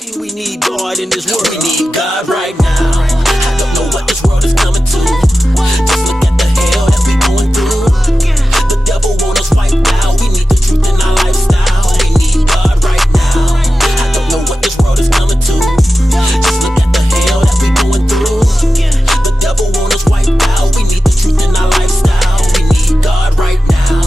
We need God in this world. We need God right now. I don't know what this world is coming to. Just look at the hell that we going through. The devil want us wiped out. We need the truth in our lifestyle. We need God right now. I don't know what this world is coming to. Just look at the hell that we going through. The devil want us wiped out. We need the truth in our lifestyle. We need God right now.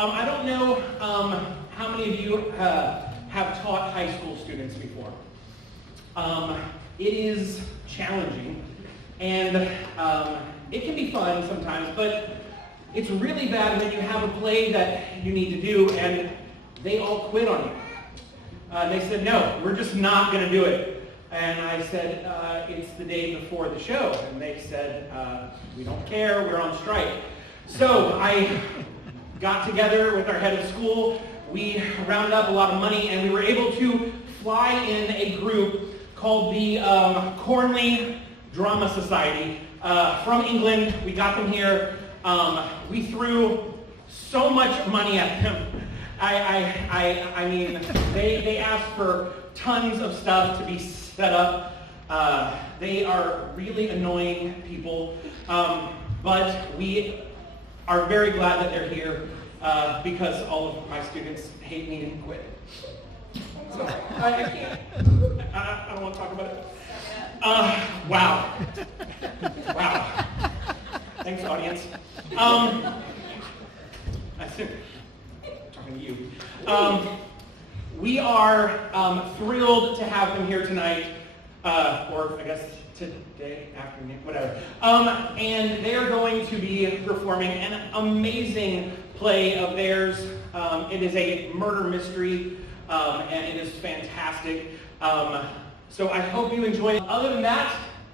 I don't know how many of you have taught high school students before. It is challenging, and it can be fun sometimes, but it's really bad when you have a play that you need to do and they all quit on you. They said, no, we're just not going to do it. And I said, it's the day before the show. And they said, we don't care, we're on strike. So I got together with our head of school, we rounded up a lot of money, and we were able to fly in a group called the Cornley Drama Society from England. We got them here. We threw so much money at them. I mean, they asked for tons of stuff to be set up. They are really annoying people, but we are very glad that they're here because all of my students hate me and quit. So I can't. I don't want to talk about it. Wow. Wow. Thanks, audience. I think talking to you. We are thrilled to have them here tonight, or I guess today, afternoon, whatever. And they are going to be performing an amazing play of theirs. It is a murder mystery, and it is fantastic. So I hope you enjoy it. Other than that,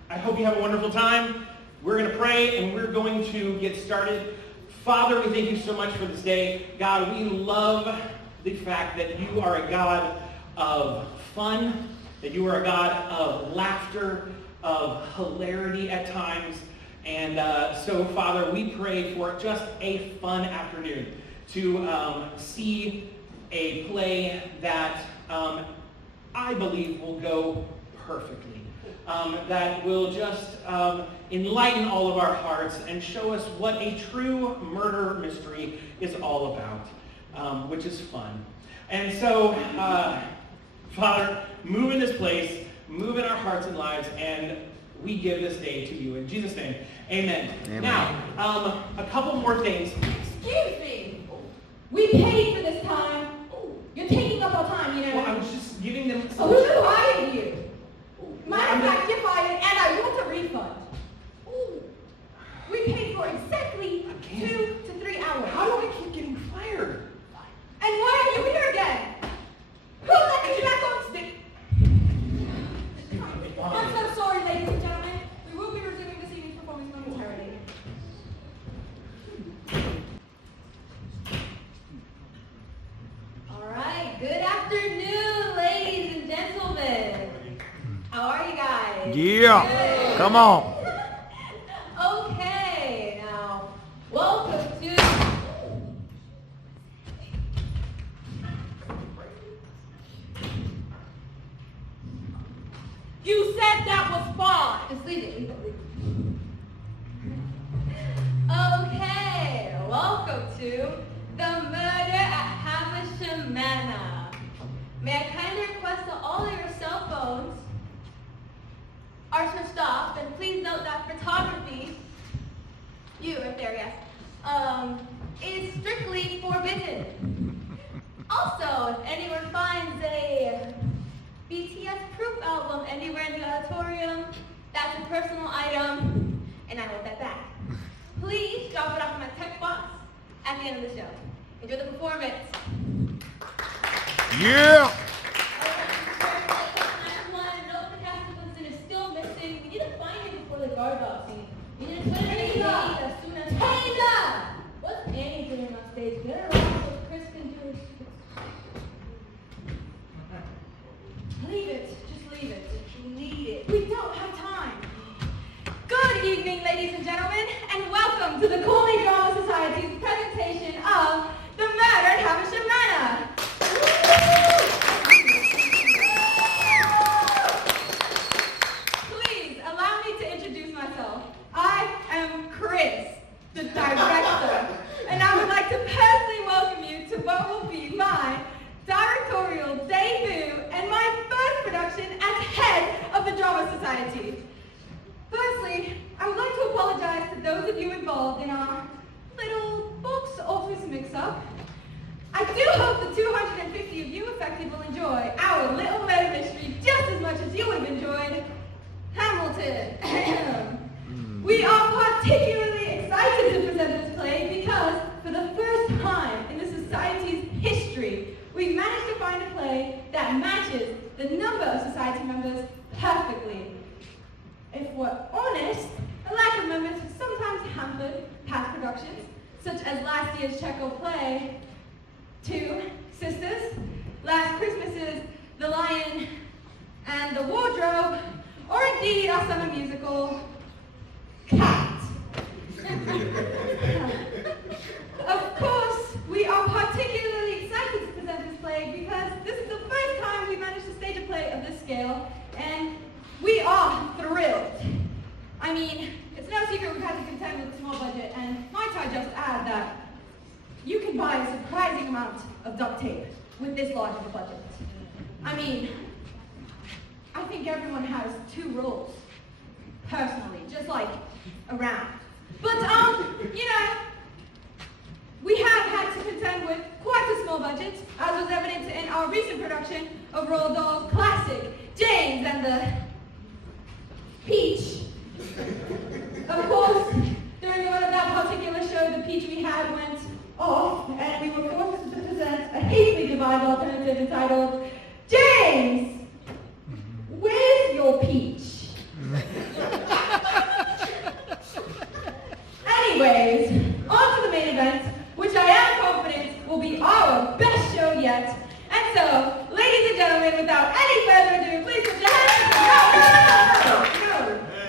I hope you have a wonderful time. We're going to pray, and we're going to get started. Father, we thank you so much for this day. God, we love the fact that you are a God of fun, that you are a God of laughter, of hilarity at times. And so, Father, we pray for just a fun afternoon to see a play that I believe will go perfectly, that will just enlighten all of our hearts and show us what a true murder mystery is all about, which is fun. And so, Father, move in this place, move in our hearts and lives, and we give this day to you. In Jesus' name, amen. Amen. Now, a couple more things. Excuse me. We paid for this time. You're taking up our time, you know. Well, I was just giving them some... So who hired you? Matter of fact, you're fired, and I want a refund. We paid for exactly 2 to 3 hours. How do I keep getting fired? And why are you here again? Who let you back on stick? I'm so sorry, ladies and gentlemen. We will be resuming this evening's performance momentarily. All right, good afternoon, ladies and gentlemen. How are you guys? Yeah, good. Come on. Okay, now, welcome to... You said that was fine. Just leave it, leave it, leave it. Okay, welcome to the murder at Havisham Manor. May I kindly request that all of your cell phones are switched off, and please note that photography, you right there, yes, is strictly forbidden. Also, if anyone finds a BTS proof album anywhere in the auditorium, that's a personal item, and I want that back. Please drop it off in my text box at the end of the show. Enjoy the performance. Yeah. I know the cast of is still missing. We need to find him before the the guard dog scene. You need to put it in as soon as possible. What's Annie doing on stage? Get her off so Chris can do his... Leave it. Just leave it. You need it. We don't have time. Good evening, ladies and gentlemen, and welcome to the Colney Drama Society's presentation of The Murder at Havisham Manor. Please allow me to introduce myself. I am Chris, the director, and I would like to personally welcome you to what will be my directorial debut and my first production as head of the Drama Society. Firstly, I would like to apologize to those of you involved in our little box office mix-up. I do hope the 250 of you affected will enjoy our little murder mystery just as much as you have enjoyed Hamilton. We are particularly excited to present this play because for the first time in the Society's history, we've managed to find a play that matches the number of Society members perfectly. If we're honest, a lack of members has sometimes hampered past productions, such as last year's Chekhov play, Two Sisters, last Christmas's The Lion and the Wardrobe, or indeed our summer musical, Cat. Of course, we are particularly excited to present this play because this is the first time we managed to stage a play of this scale, and we are thrilled. I mean, it's no secret we've had to contend with a small budget, and might I just add that you can buy a surprising amount of duct tape with this large of a budget. I mean, I think everyone has two roles, personally, just like around. But, you know, we have had to contend with quite a small budget, as was evident in our recent production of Roald Dahl's classic, James and the Peach. Of course, during the run of that particular show, the peach we had went off, and we were forced to present a hastily devised alternative entitled, James, where's your peach? Anyways, on to the main event, which I am confident will be our best show yet. And so, ladies and gentlemen, without any further ado, please put your hands together.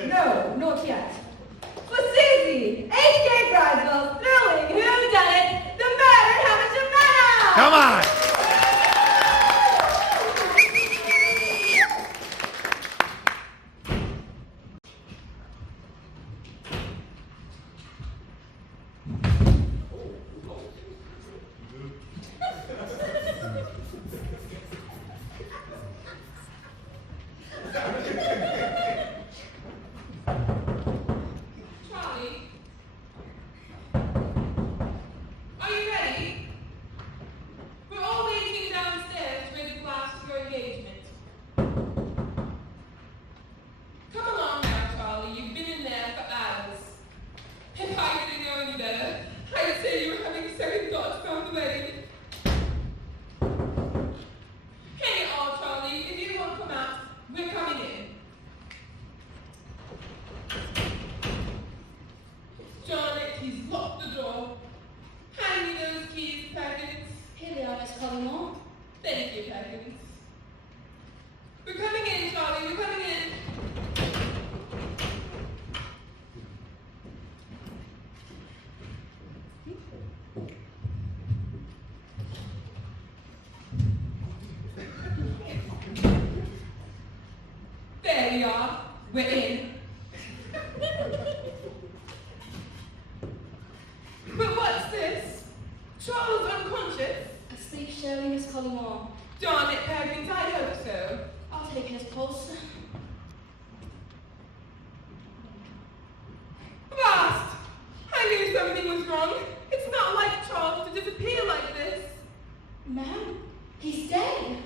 No, not yet. For Susie, H.K. Bridewell's thrilling whodunit, The Murder at Havisham Manor! Come on! There we are. We're in. But what's this? Charles unconscious? Asleep, surely, Miss Collymore. Darn it, Perkins, I hope so. I'll take his pulse. Blast! I knew something was wrong. It's not like Charles to disappear like this. Ma'am, he's dead.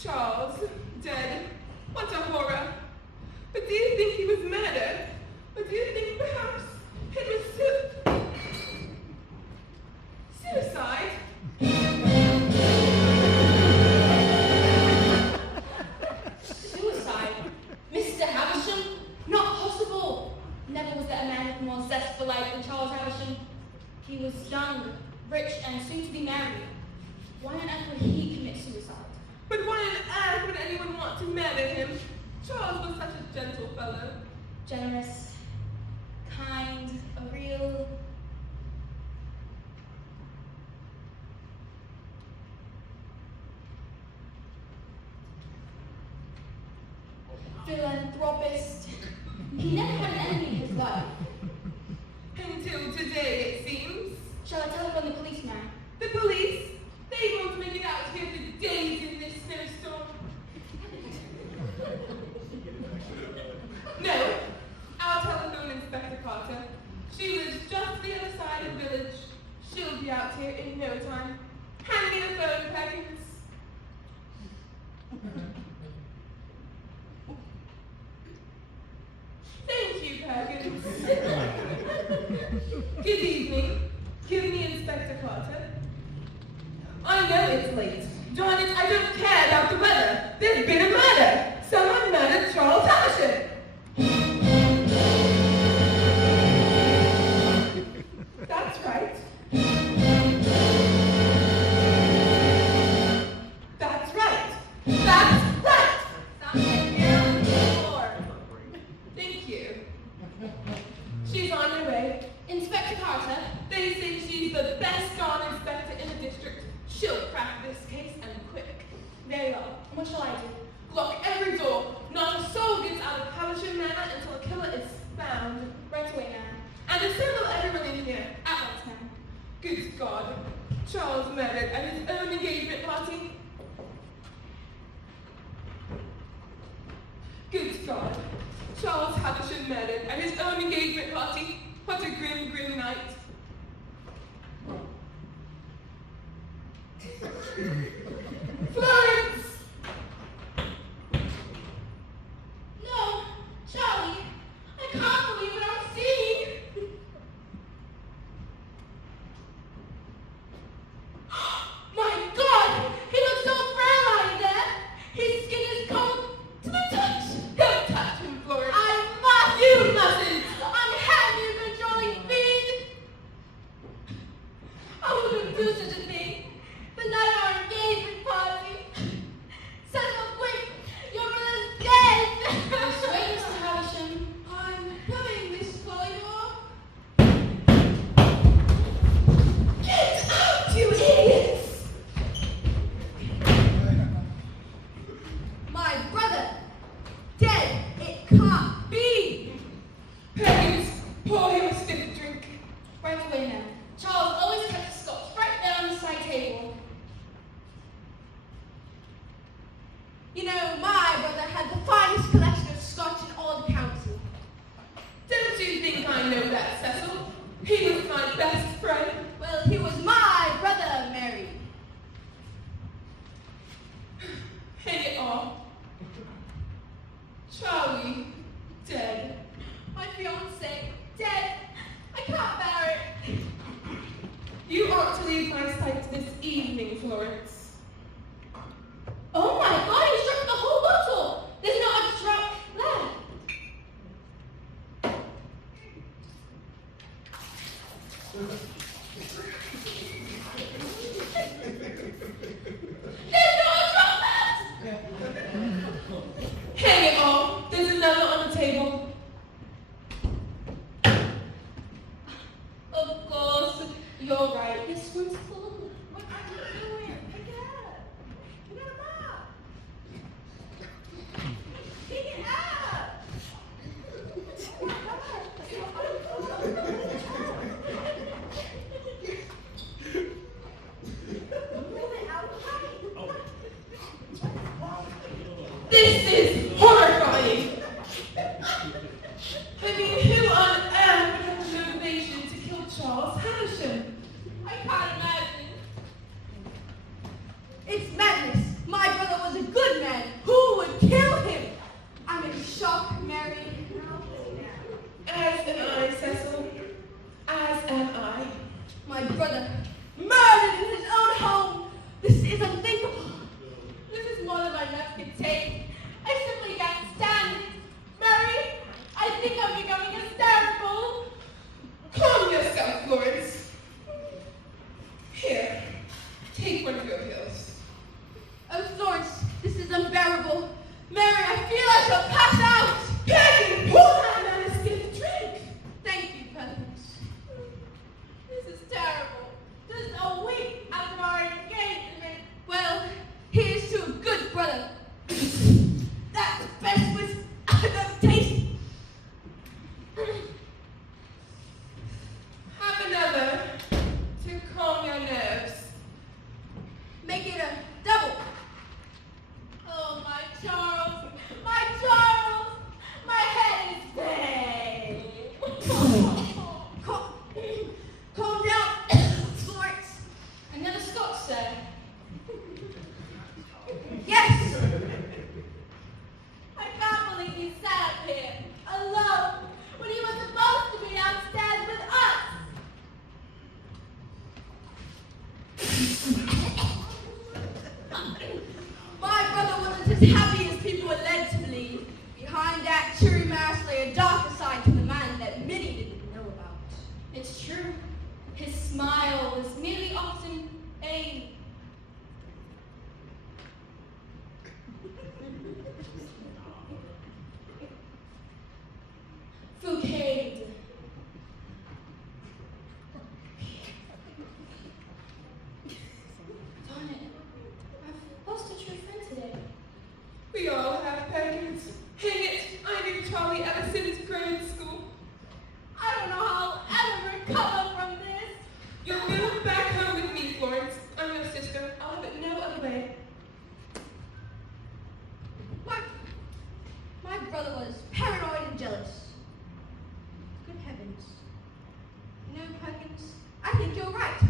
Charles, dead. What a horror. But do you think he was murdered? Or do you think perhaps it was suicide? Suicide? Mr. Havisham? Not possible! Never was there a man with more zest for life than Charles Havisham. He was young, rich, and soon to be married. Why on earth would he commit suicide? But why on earth would anyone want to murder him? Charles was such a gentle fellow. Generous, kind, a real... philanthropist. He never had an enemy in his life. Until today, it seems. Shall I telephone the policeman? The police, they won't make it out here for days in this snowstorm. No, I'll telephone Inspector Carter. She lives just the other side of the village. She'll be out here in no time. Hand me the phone, Perkins. Thank you, Perkins. Good evening. Give me Inspector Carter. I know it's late. Darn it, I don't care about the weather. There's been a murder. Someone murdered Charles Havisham. That's right. That's right. That's right. Sounds like you're on the floor. Thank you. She's on her way. Inspector Carter? They say she's the best darn inspector in the district. She'll crack this case and quick. Very well. What shall I do? Lock every door. Not a soul gets out of Havisham Manor until a killer is found. Right away, ma'am. And assemble everyone in here. At once, ma'am. Good God. Charles murdered at his own engagement party. Good God. Charles Havisham murdered at his own engagement party. What a grim, grim night. Florence! No! Charlie! I can't believe what I'm seeing! My God! He looks so frail lying there! His skin is cold to the touch! Don't touch him, Florence. I must! You mustn't! Unhand you controlling fiend! I wouldn't do such a thing! The night of our engagement party! Settle quick! Your brother's dead! This way, Mr. Havisham. I'm coming, Miss Polydor. Get out, you idiots! My brother! Dead! It can't be! Perkins, pour him a stiff drink. Right away now. Charles always kept the scotch right there on the side table. You know, my brother had the finest collection of scotch in all the county. Don't you think I know that, Cecil? He was my best friend. Well, he was my brother, Mary. Hang it all. Charlie, dead. My fiancé, dead. I can't bear it. You ought to leave my sight this evening, Florence. Oh my God, he's drunk the whole bottle. There's not a drop left. There's not a drop left. Hang it all. There's another on the table. Of course, you're right. This one's full. What are you doing? Pick it up. Pick it up. Pick it up. This is horrifying. I mean, who on earth had the motivation to kill Charles Havisham? I can't imagine. It's madness. My brother was a good terrible. Mary, I feel I shall pass out. Perkins, pour that man a stiff drink. Thank you, Perkins. This is terrible. Just a week after our engagement. Well, here's to a good brother. That's the best whiskey I've ever tasted. Have another to calm your nerves. Make it a double. Oh, my Charles. My Charles. My head is big. Calm down, Florence. Another Scotch, sir. Yes. I can't believe he sat up here alone when he was supposed to be downstairs with us. My brother wasn't as happy as people were led to believe. Behind that cheery mask lay a darker side to the man that many didn't know about. It's true. His smile was merely often a Fouquet. Darn it. I've lost a true friend today. We all have Perkins. Hang it, I knew Charlie ever since grade school. I don't know how I'll ever recover from this. You'll go back home with me, Florence. I'm your sister. I'll have it no other way. My brother was paranoid and jealous. Good heavens. No, Perkins, I think you're right.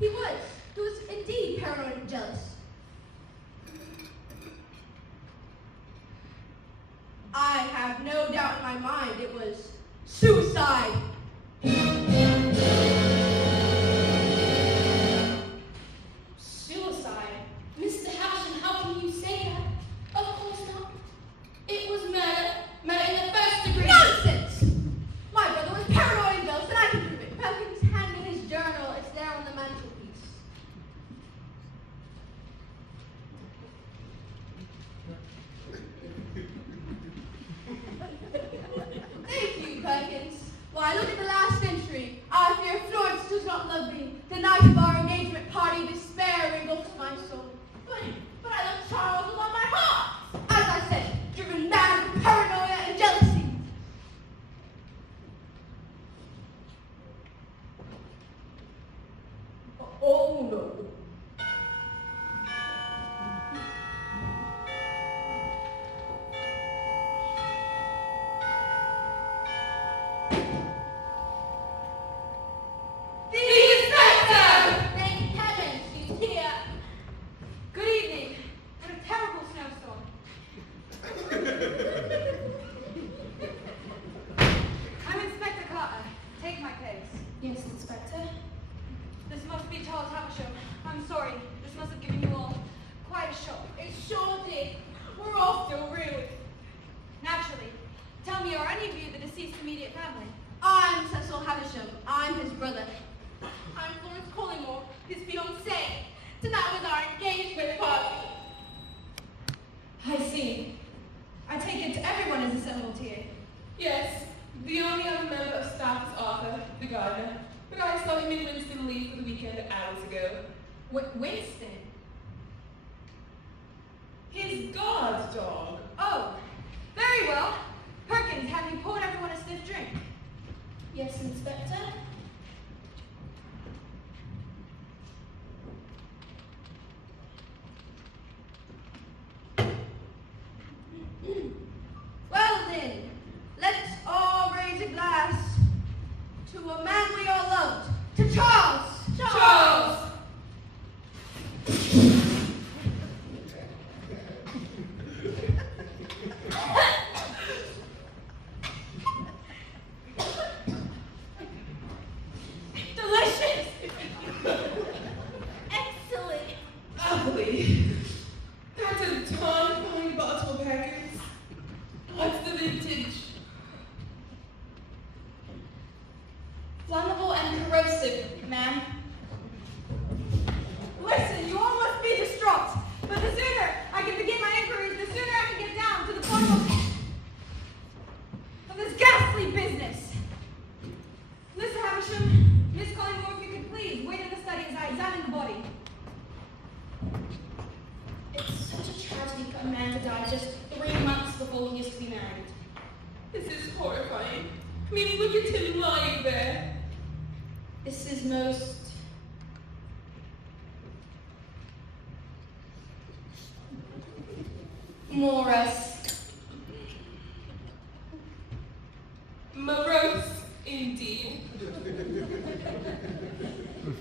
He was. He was indeed paranoid and jealous. I have no doubt in my mind it was suicide. Suicide? Mr. Havisham, how can you say that? Of course not. It was murder. Murder in the first degree. Nonsense! My brother was paranoid and jealous, and I can prove it. Perkins, hand me his journal. It's there on the mantelpiece. Thank you, Perkins. Why, look at the last entry. I fear Florence does not love me. The night of our engagement party, despair engulfs my soul. But I love Charles with all my heart. As I said, driven mad with paranoia and jealousy. Oh no. The inspector! Thank heaven she's here. Good evening. And a terrible snowstorm. I'm Inspector Carter. Take my case. Yes, Inspector. This must be Charles Havisham. I'm sorry. This must have given you all quite a shock. It sure did. We're all still reeling. Naturally. Tell me, are any of you the deceased immediate family? I'm Cecil Havisham. I'm his brother. I'm Florence Collymore, his fiancée. Tonight was our engagement party. I see. I take it everyone is assembled here. Yes, the only other member of staff is Arthur, the gardener. But I saw him in Winston leave for the weekend hours ago. Winston? His guard dog. Oh, very well. Perkins, have you poured everyone a stiff drink? Yes, Inspector. Well then, let's all raise a glass to a man we all loved, to Charles. Charles! Delicious. Excellent. Ugly. That's a darn fine bottle, Perkins. What's the vintage? Flammable and corrosive. Amanda died just 3 months before he used to be married. This is horrifying. I mean, look at him lying there. This is most... morose. Morose, indeed.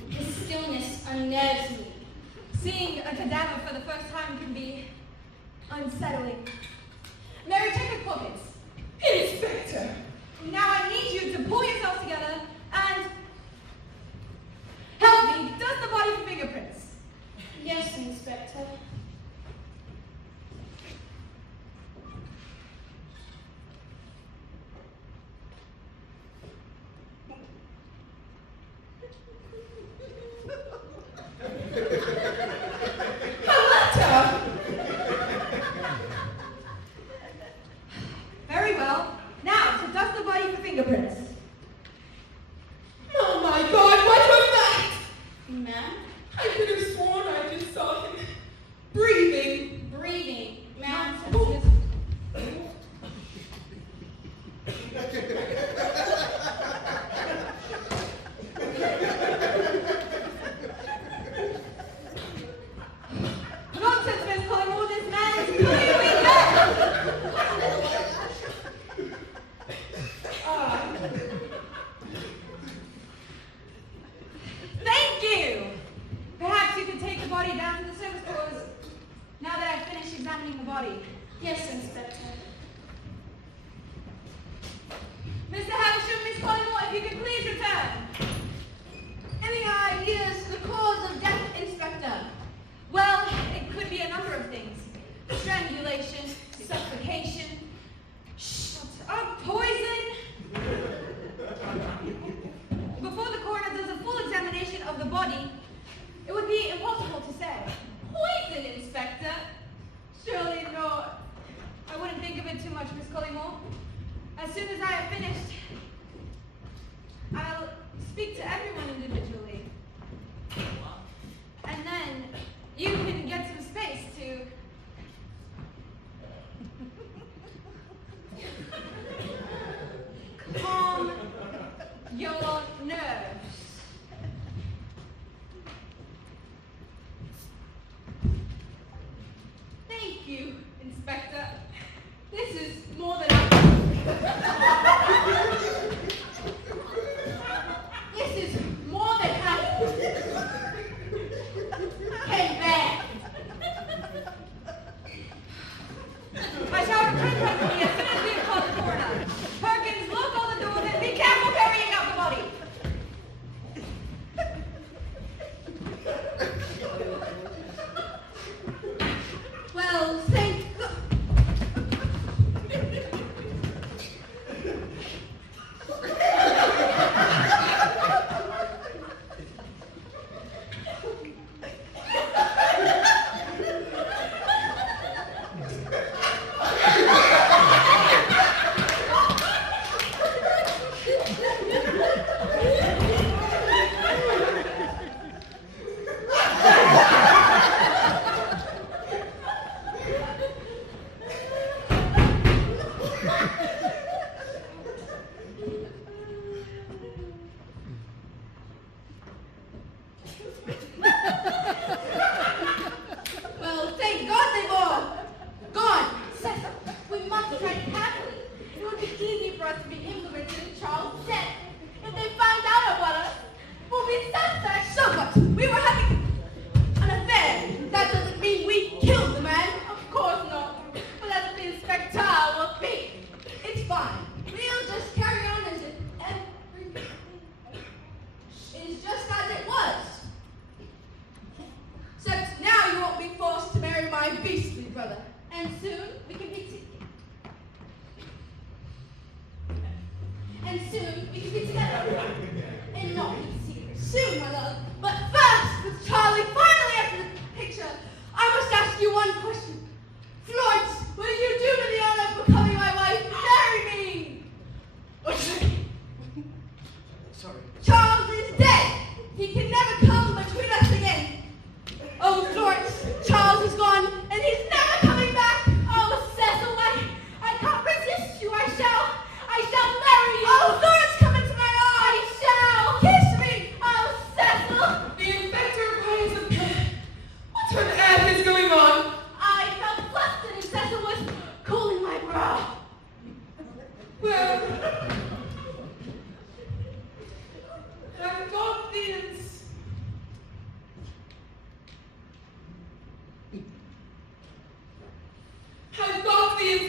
The stillness unnerves me. Seeing a cadaver for the first time can be unsettling. Mary, check your pockets. Inspector! Now I need you to pull yourself together and help me dust the body for fingerprints. Yes, Inspector. Very well. Now to dust the body for fingerprints. Oh my God, what was that? Ma'am? I could have sworn I just saw him breathing. Breathing. Ma'am? Nonsense, Miss Collingwood. This man is clearly dead. Thank you. Perhaps you could take the body down to the service quarters now that I've finished examining the body. Yes, Inspector. Mr. Havisham, Miss Collingwood, if you could please return. Any ideas for the cause of death, Inspector? Well, it could be a number of things. Strangulation, suffocation, poison. Before the coroner does a full examination of the body, it would be impossible to say. Poison, Inspector? Surely not. I wouldn't think of it too much, Miss Collingwood. As soon as I have finished, I'll speak to everyone individually. And then you can get some space to calm your nerves. Thank you, Inspector. This is more than I... This is more than I can bear. I shall return presently as soon as we have called the coroner. Perkins, lock all the doors and be careful carrying out the body. Well, thank God.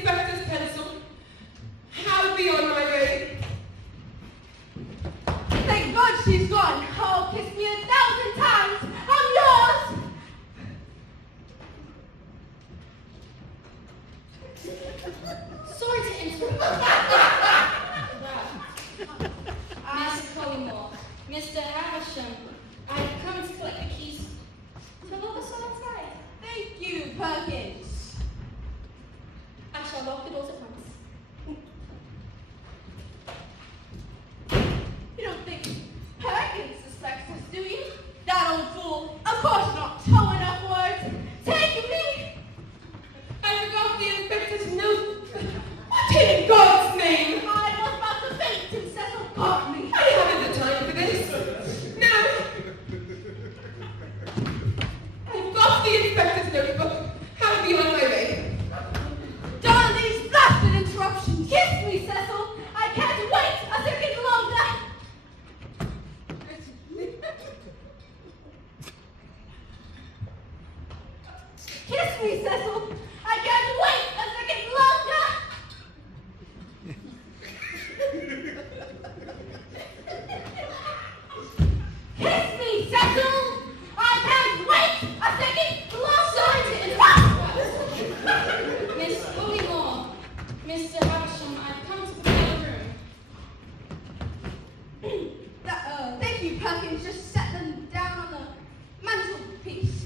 inspector's pencil. I'll be on my way. Thank God she's gone. Oh, kiss me 1,000 times. I'm yours. Sorry to interrupt. Wow. Miss Collymore, Mr. Havisham, I've come to collect the keys to lock us all outside. Thank you, Perkins. I shall lock the doors at once. You don't think Perkins suspects us, do you? That old fool. Of course not. Toe enough words. Take me. I forgot the inspector's note. What in God's name? I was about to faint and Cecil caught me. I haven't the time for this. No. I've got the inspector's notebook. I'll be on my way. Darn these blasted interruptions. Kiss me, Cecil. I can't wait a second longer. Kiss me, Cecil. I can't wait a second longer. Kiss me, Cecil. I can't wait a second longer. Miss Collymore, Mr. Havisham, I've come to prepare the room. Thank you, Perkins. Just set them down on the mantelpiece.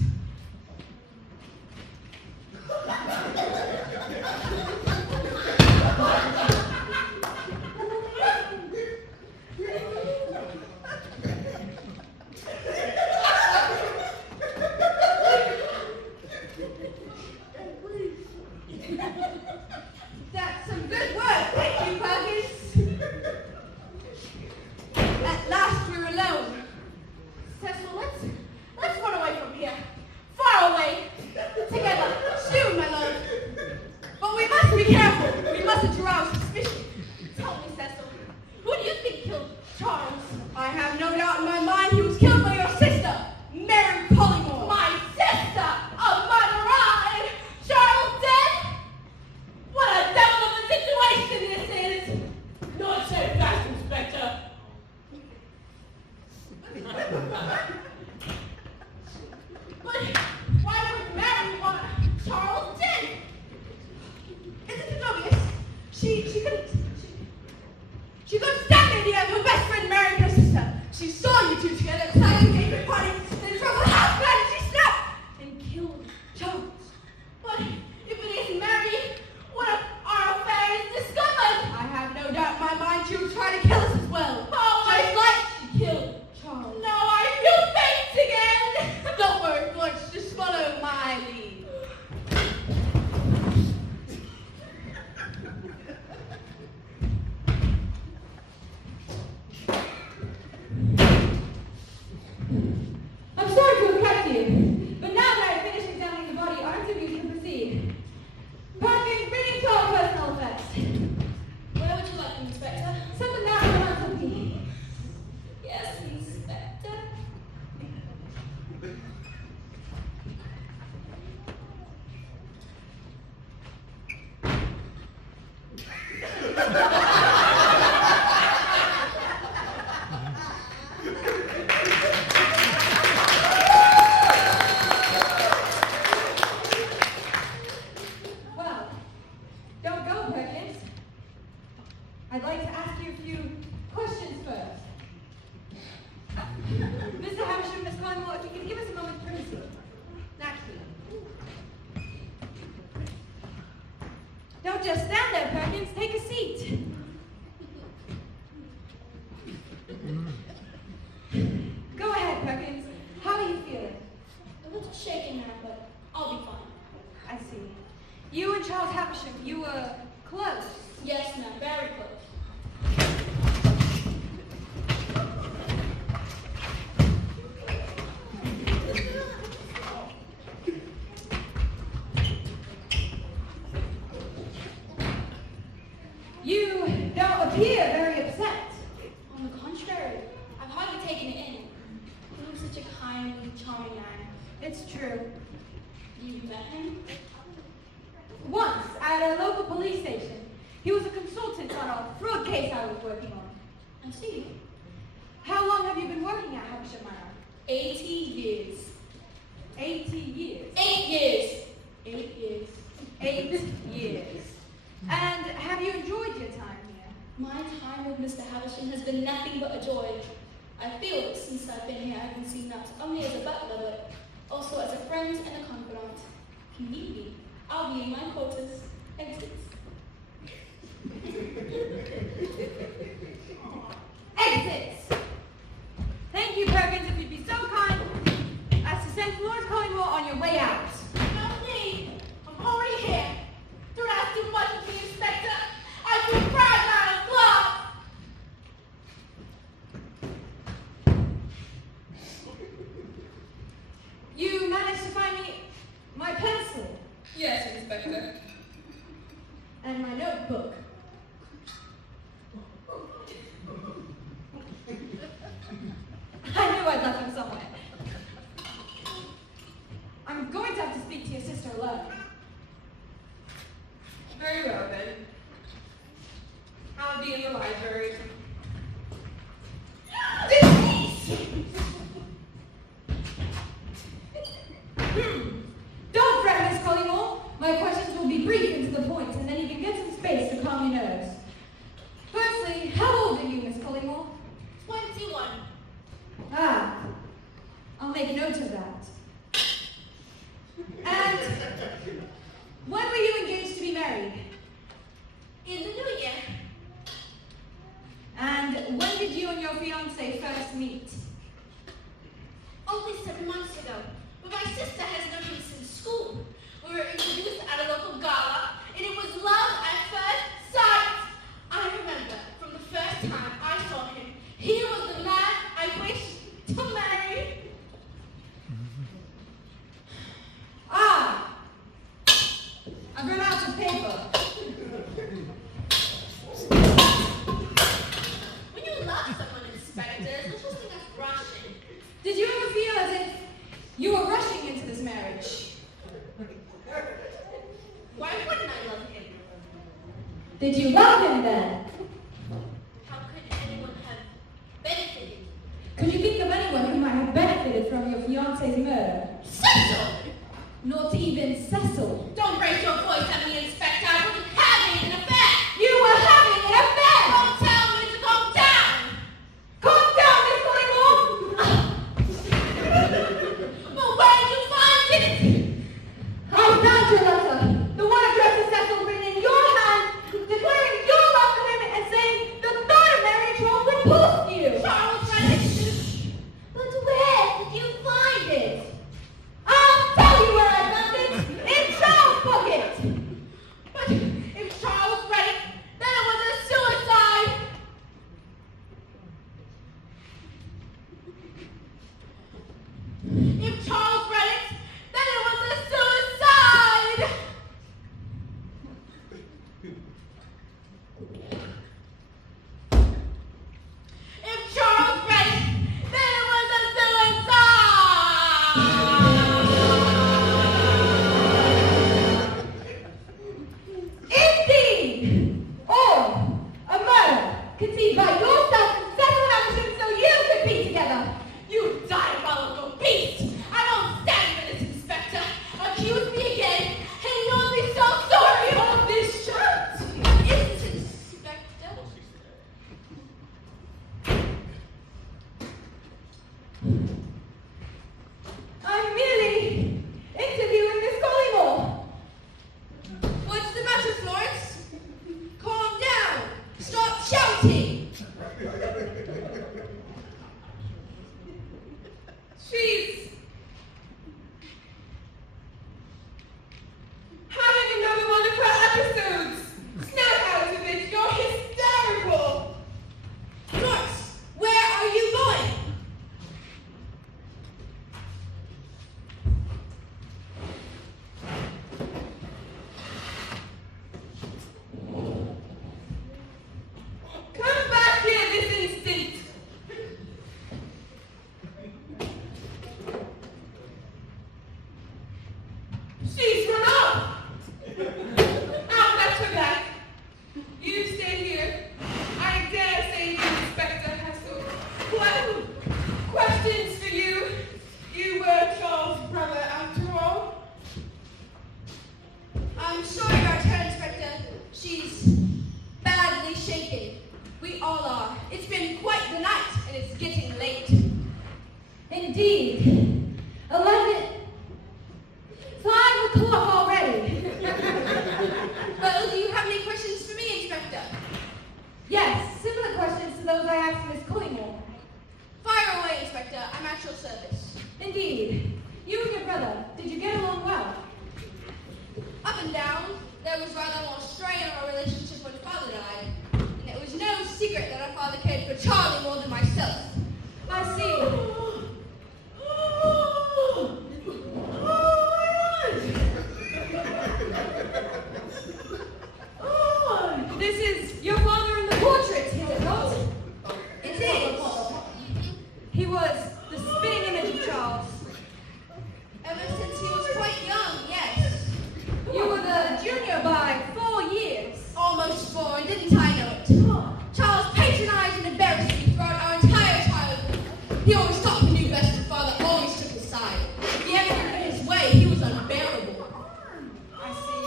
That's some good work. Thank you, Perkins. At last we're alone. Cecil, let's run away from here. Far away. Together. Soon, my lord. But we must be careful. We mustn't arouse suspicion. Tell me, Cecil, who do you think killed Charles? I have no doubt in my mind he was killed by your sister, Mary Collymore. My sister? A murderer? Charles dead? What a devil of a situation this is! Not so fast, Inspector. But why would Mary want Charles dead? Isn't it obvious? She couldn't stand the idea of her best friend marrying her sister. She saw you two together, planning a favorite party, then from her house plan she snapped and killed Charles. But if it is Mary, what if our affair is discovered? I have no doubt in my mind she will try to kill us as well. Oh, just like she killed Charles. No, I feel faint again. Don't worry, Florence, just follow my lead. I'm sorry to have kept you, but now that I've finished examining the body, our interview can proceed. Perkins, bring to our personal effects. Where would you like them, Inspector? Something that reminds of me. Yes, Inspector. Well, don't go, Perkins. I'd like to ask you a few questions first. Mr. Havisham, Miss Collymore, if you can give us a moment's privacy. Naturally. Don't just stand there, Perkins. Take a seat. Go ahead, Perkins. How are you feeling? A little shaken now, but I'll be fine. I see. You and Charles Havisham, you were close. Yes, ma'am, very close. You don't appear very upset. On the contrary, I've hardly taken it in. He was such a kindly, charming man. It's true. You've met him? Once, at a local police station. He was a consultant on a fraud case I was working on. I see. How long have you been working at Havisham Manor? 80 years. 80 years. 8 years. 8 years. 8 years. And have you enjoyed your time here? My time with Mr. Havisham has been nothing but a joy. I feel that since I've been here, I've been seen not only as a butler, but also as a friend and a confidant. If you need me, I'll be in my quarters. Exits. Exits! Thank you, Perkins, if you'd be so kind as to send Florence Collingwood on your way out. No need. I'm already here. Don't ask too much of me, Inspector. I do pride my glove. You managed to find me my pencil Yes, Inspector. and my notebook. I knew I'd left them somewhere. I'm going to have to speak to your sister alone. Very well, then. I'll be in the library. Don't fret, Miss Collymore. My questions will be brief and to the point, and then you can get some space to calm your nerves. Firstly, how old are you, Miss Collymore? 21. Ah, I'll make note of that. And when were you engaged to be married? In the new year. And when did you and your fiancé first meet? Only 7 months ago. But my sister has known him since school. We were introduced at a local gala, and it was love at first sight. I remember from the first time I saw him, he was the man I wished to marry. Ah! I've run out of paper. When you love someone, Inspector, there's no such thing as rushing. Did you ever feel as if you were rushing into this marriage? Why wouldn't I love him? Did you love him then? How could anyone have benefited? Could you think of anyone who might have benefited from your fiancé's murder? Cecil! Not even Cecil. Don't raise your voice at me, Inspector. I wasn't having an affair. You were having an affair! Don't tell me to calm down. Calm down, Miss Collymore! But where did you find it? I found your letter. The one addressed to Cecil written in your hand, declaring your love for him and saying the thought of marriage won't repulse you. Charles Reddit. But where did you find it? I'll tell you where I found it. In Charles' pocket. But if Charles read it, then it was a suicide. If Charles read it, then it was a suicide. If Charles read it, then it was a suicide. Indeed! Or a murder conceived by yourself and Cecil Havisham so you could be together. You diabolical beast! I don't stand for this, Inspector. Accuse me again, and you'll be so sorry on this shirt. Isn't it, Inspector? I'm merely interviewing Miss Collymore. What's the matter, Florence? Calm down. Stop shouting. She's having another one of her episodes. Snap out of it. You're hysterical. Florence, where are you going? Come There was rather more strain on our relationship when Father died, and it was no secret that our father cared for Charlie more than myself. I see. This is your father in the portrait, is it not? It is. He was the spitting image of Charles. Ever since he was quite young, yes. You were the junior by 4 years. Almost 4, and didn't I know it? Charles patronized and embarrassed me throughout our entire childhood. He always thought he knew best, and Father always took his side. If he ever got in his way, he was unbearable. I see.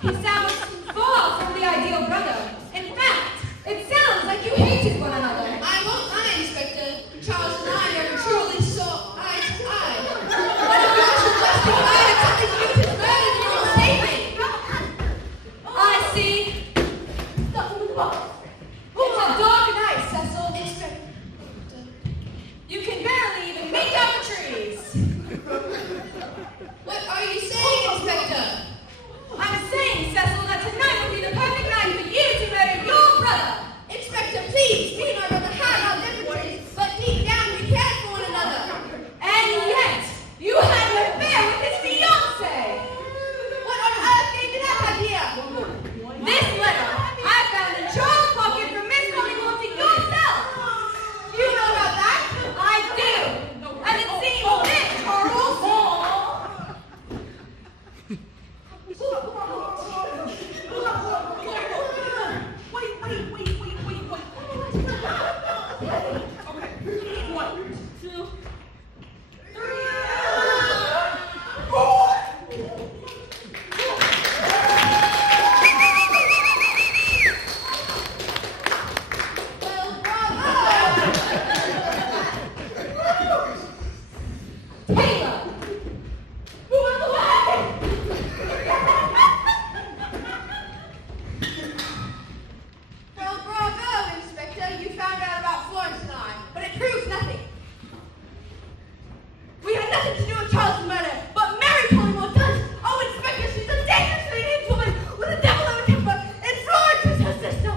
He sounds far from the ideal brother. In fact, it sounds like you hated one another. I won't lie, Inspector. Charles and I never truly saw eye to eye. One of you should justify attempting to use his murder in your statement. I see. It's a dark night, Cecil. Inspector. You can barely even make out the trees. What are you saying, Inspector? I'm saying, Cecil, that tonight would be the perfect night for you to murder your brother. Inspector, please. Me and my brother had our differences, but deep down we cared for one another. And yet, you had an affair with his fiancée. What on earth gave you that idea? This letter I found in Charles' pocket from Miss Cullingworth to yourself. You know about that? I do. And it seems this, Charles. Well, bravo! Taylor. Who are the way? Well, bravo, Inspector. You found out about Florence and I, but it proves nothing. We had nothing to do with Charles' murder, but Mary Collingwood does. Oh, Inspector, she's a dangerously neat woman with a devil of a temper, and Florence is her sister.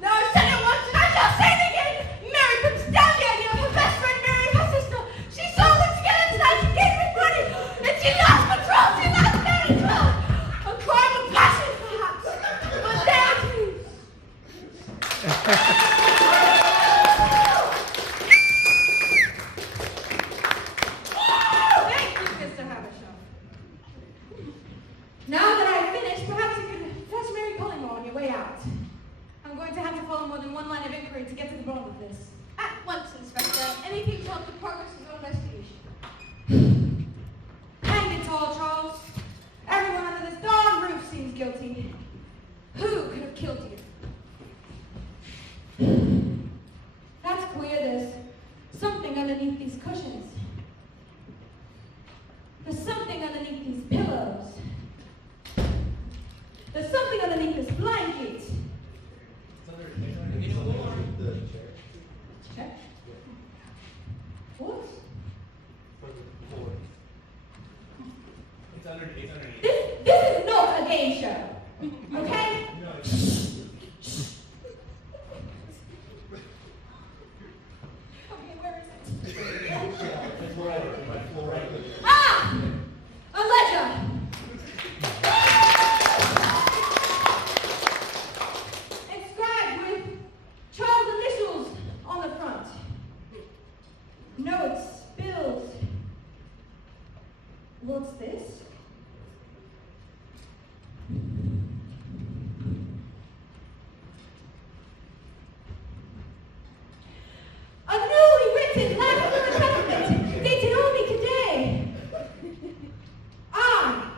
Now, I've said it once, and I shall say it again. Mary puts down the idea of her best friend marrying her sister. She saw them together tonight, she gave me money, and she lost control. She lost control. A crime of passion, perhaps, but there it is. Thank you, Mr. Havisham. Now that I've finished, perhaps you can fetch Mary Collingwood on your way out. I'm going to have to follow more than one line of inquiry to get to the bottom of this. At once, Inspector. Anything to help the progress of your investigation. Hang it all, Charles. Everyone under this darn roof seems guilty. Who could have killed you? That's queer. There's something underneath these cushions. There's something underneath these pillows. There's something underneath this blanket. Check. What? It's underneath. This is not a game show. Okay? Okay, where is it? Ah! A ledger! Inscribed with Charles' initials on the front. Notes, bills. What's this? A newly written letter from the government, dated only today. I,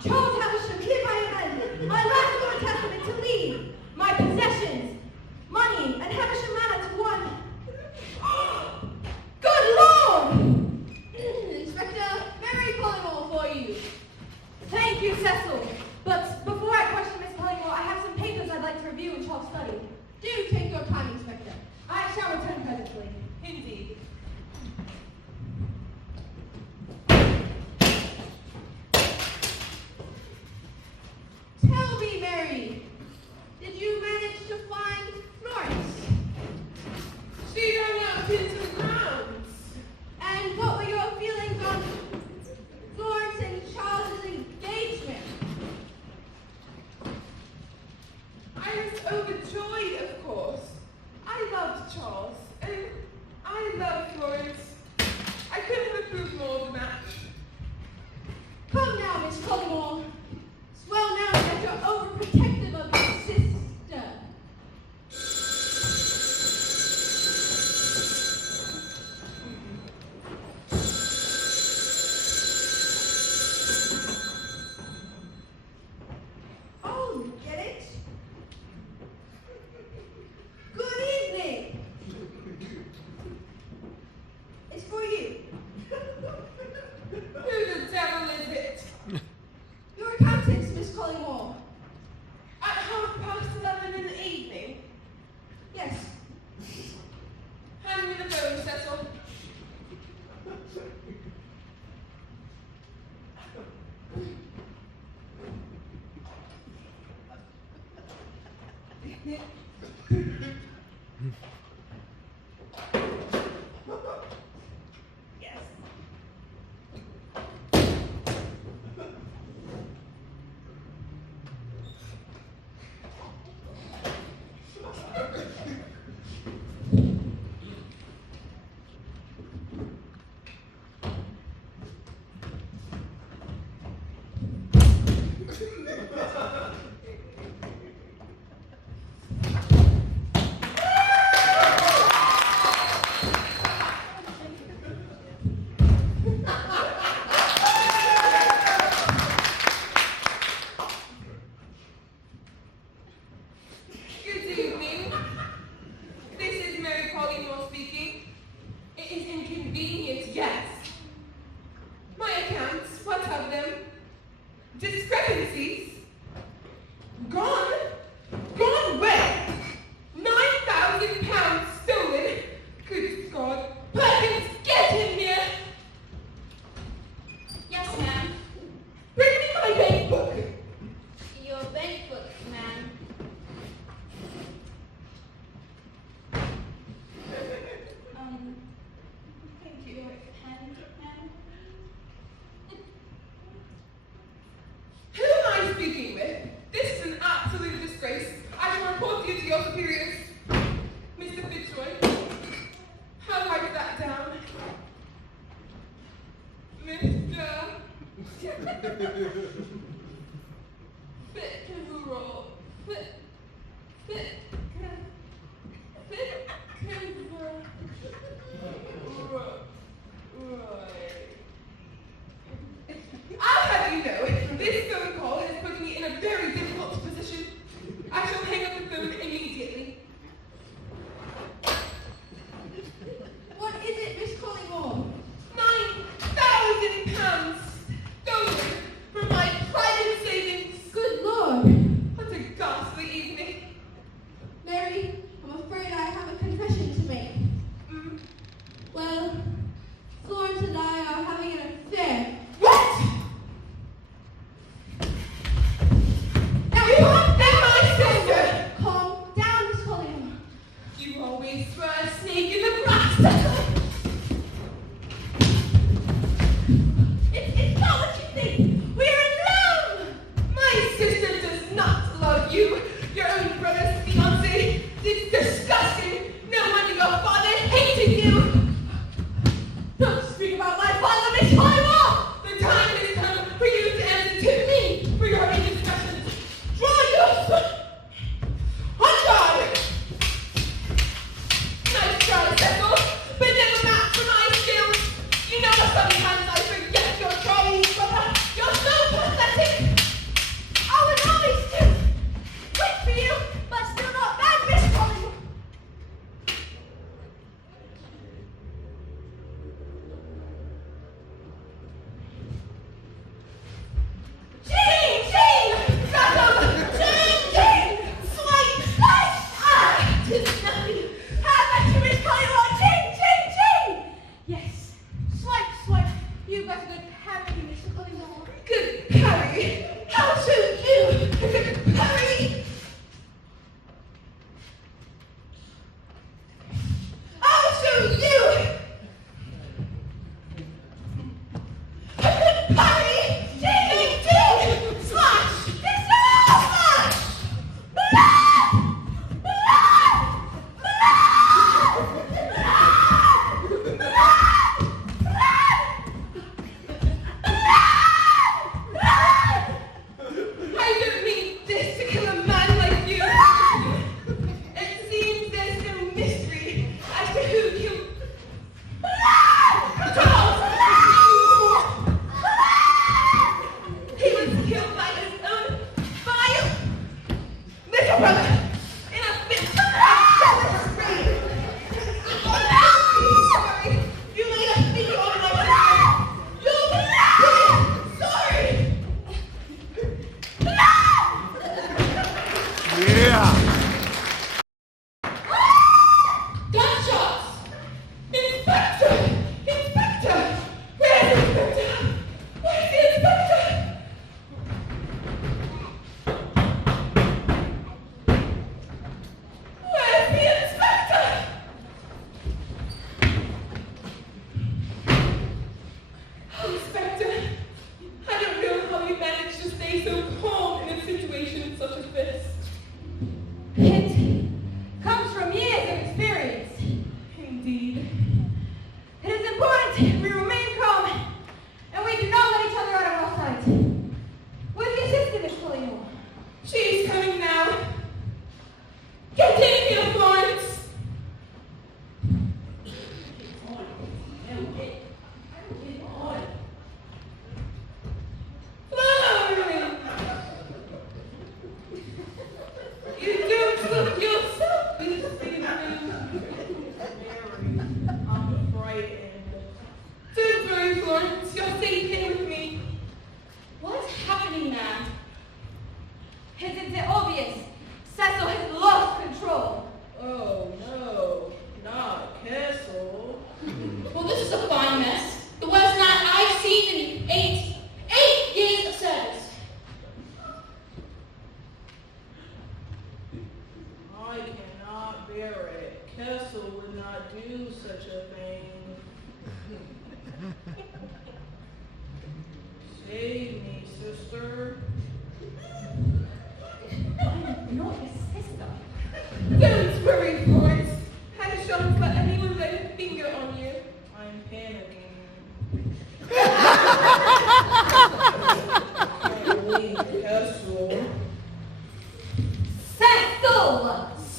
Charles Havisham, hereby amend my last Lord Testament to leave my possessions, money, and Havisham Manor to one. Good Lord! Inspector, Mary Collingwood for you. Discrepancies? Gone? Gone where? 9,000 pounds stolen? Good God. Perkins, get him here! Yes, ma'am. Bring me my bank book! Your bank book, ma'am. Thank you. Your pen, ma'am. Who am I speaking with? This is an absolute disgrace. I shall report you to your superiors. Mr. Fitzroy, how do I get that down? Mr. Fitzroy. I'll have you know, this phone call has put me in a very difficult position. I shall hang up the phone immediately. What is it, Miss Collymore? 9,000 pounds stolen from my private savings. Good Lord. What a ghastly evening. Mary, I'm afraid I have a confession to make. Well, Florence and I are having an affair. What? Now you have been my sister. Calm down, Miss Collymore. You always throw a snake in the grass. It's not what you think. We're in love. My sister does not love you. Your own brother's fiancé. It's disgusting. No wonder your father hated you. Don't speak about my father, Miss Collymore! The time has come for you to answer to me for your indiscretions. Draw your sword. On guard. Nice try, Cecil, but never match for my skills. You know sometimes I forget your drawings, brother. You're so pathetic. I would always do. Wait for you, but still not bad, Miss Collymore. Jean! Cecil! Jean! Swipe! Ah! 'Tis nothing. Have at you, Miss Collymore! Ching! Yes. Swipe. You got a good parry, Miss Collymore. Good parry. How should you? Good parry. I'll show you. Good parry. Ding! Slash. It's all slash.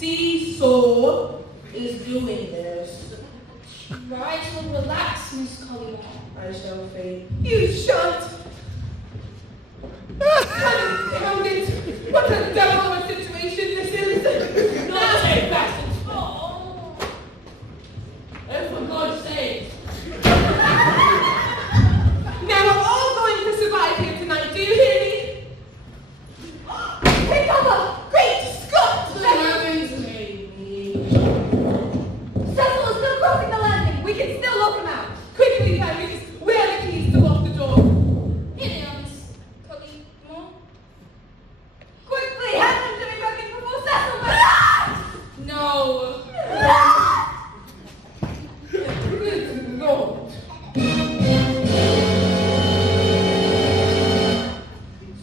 Seesaw is doing this. Try to relax, Miss Collymore. I shall fade. You shan't. Confounded. What a devil of a situation this is. Not take back the fall. And for God's sake. Now we're all going to survive here tonight, do you hear me? Hey, Papa! Great Scott! The heavens made me. Cecil is still crossing the landing. We can still lock him out. Quickly, Harry, where are the keys to lock the door? Here they are, Miss Collymore. Quickly, hand them to me quickly before Cecil No. Good Lord.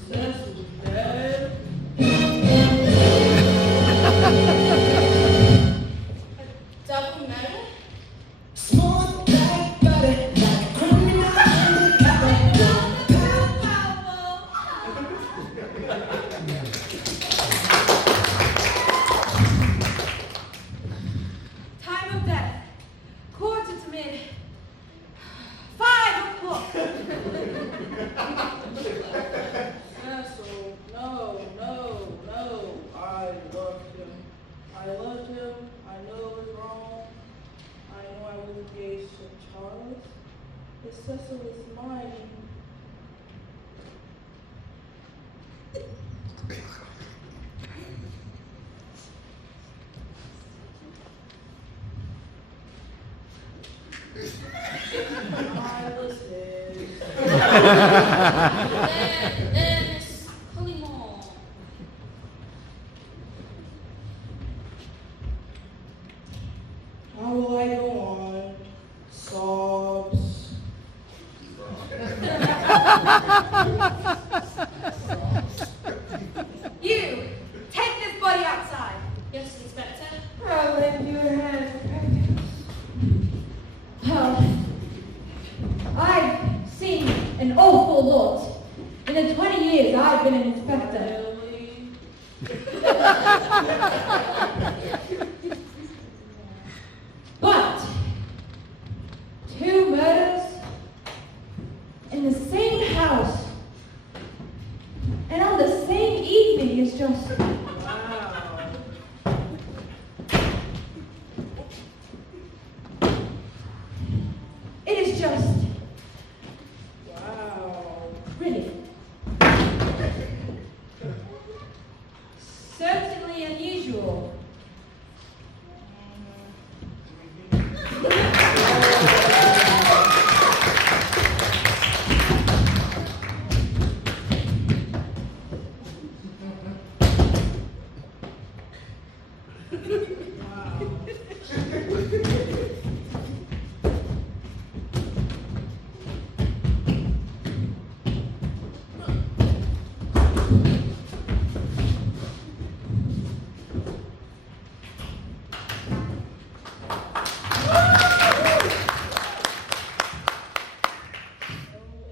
Cecil's dead. Double murder? Smooth like butter, like criminal Time of death. 1:45. 5 o'clock. Cecil, no. I loved him. I know it was wrong. I know I was engaged to Charles. But Cecil is mine. I was his. There, Miss Collymore. How will I go on? Sobs. You, take this body outside. Yes, Inspector. I'll lend you a hand. Oh, I've seen an awful lot in the 20 years I've been an inspector. Really? But 2 murders in the same house and on the same evening is just Wow. it is just Wow. really certainly unusual.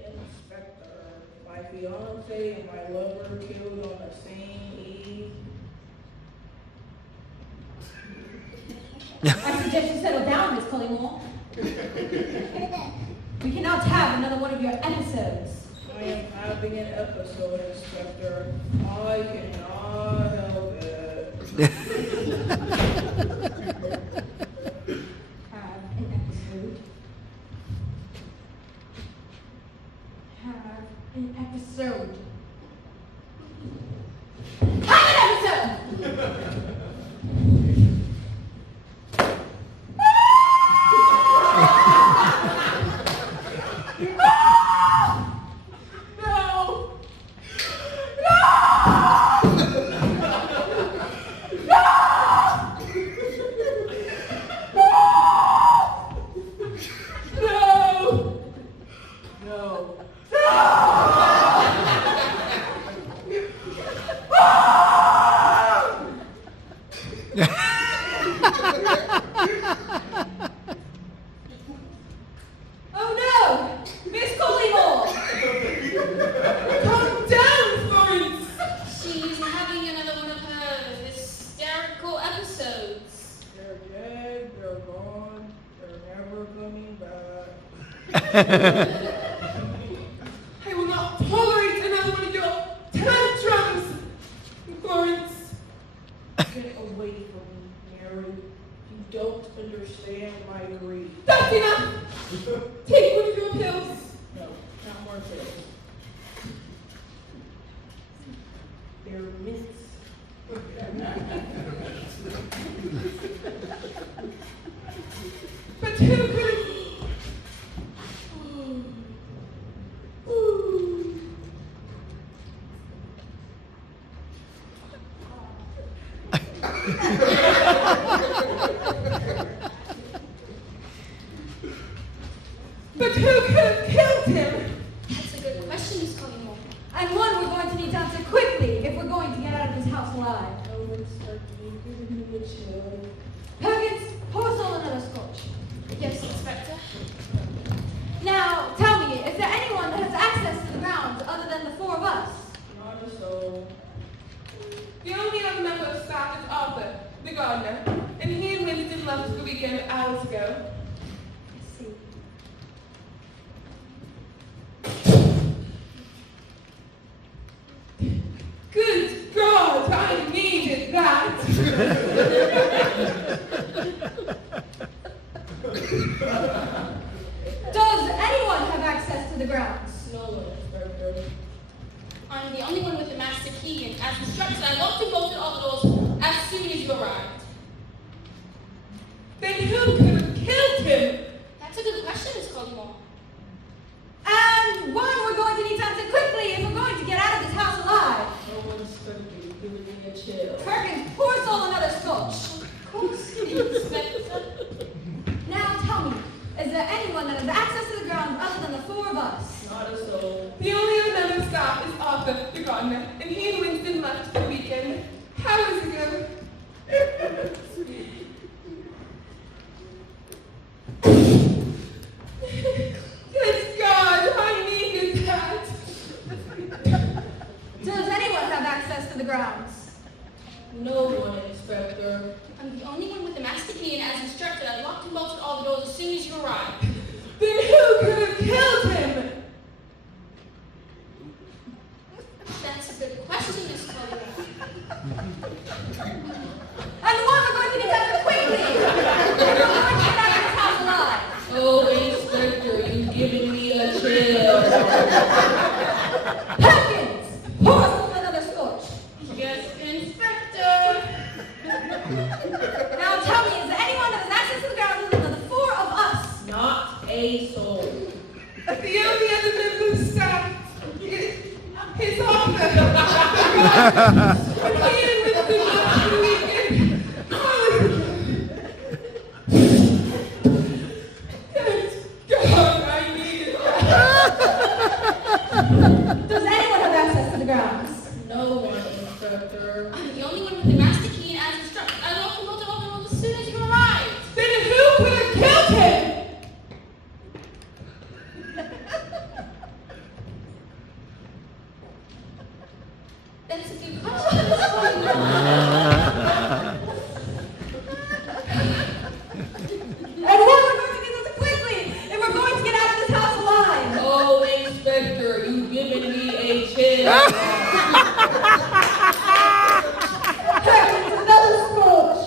Inspector, my fiance and my lover killed on the same eve. I suggest you settle down, Miss Collymore. We cannot have another one of your episodes. I am having an episode, Inspector. I cannot help it. Have an episode. Have an episode. Have an episode! No! No. Oh no! Miss Collymore! Calm down, Florence! She's having another one of her hysterical episodes. I will not tolerate another one of your tantrums, Florence. Get away from me, Mary. You don't understand my grief. That's enough. Take one of your pills. No, not more pills. They're mints. But who could But who could have killed him? That's a good question, Miss Collymore. And one we're going to need to answer quickly if we're going to get out of this house alive. Oh, Inspector, you're giving me a chill. Perkins, pour us all another scotch. Yes, Inspector. Now, tell me, is there anyone that has access to the grounds other than the four of us? Not a soul. The only other member of staff is Arthur, the gardener, and he and Winston left for the weekend hours ago. Let's see. Good God, I needed that. Does anyone have access to the grounds? No, Inspector. I'm the only one with the master key, and as instructed, I locked and bolted all the doors as soon as you arrived. Then who could have killed him? That's a good question, Miss Collymore. And one we're going to need to answer quickly if we're going to get out of this house alive. No, Inspector, you're giving me a chill. Perkins, pour us all another scotch. Of course, Inspector. Now tell me, is there anyone that has access to the grounds other than the four of us? Not a soul. The only other member of staff is Arthur, the gardener, and he and Winston left for the weekend hours ago. Good God, I needed that. Does anyone have access to the grounds? No one, Inspector. I'm the only one with the master key, and as instructed, I locked and bolted all the doors as soon as you arrived. Then who could have killed him? That's a good question, Miss Collymore. And one we're going to need to answer quickly if we're going to get out of this house alive. Oh, Inspector, you've given me a chill. Perkins, pour us all another scotch. Yes, Inspector. Now tell me, is there anyone that has access to the grounds other than the four of us? Not a soul. The only other member of staff is Arthur. When he and Winston left for the weekend hours ago. Good God, I needed that. Does anyone have access to the grounds? No one, Inspector. I'm the only one with the master key, and as instructed, I locked and bolted all the doors as soon as you arrived. Then who could have killed him? That's a good question, Miss Collymore. And one we're going to need to answer quickly if we're going to get out of this house alive. Oh, Inspector, you've given me a chill. Perkins, another scotch.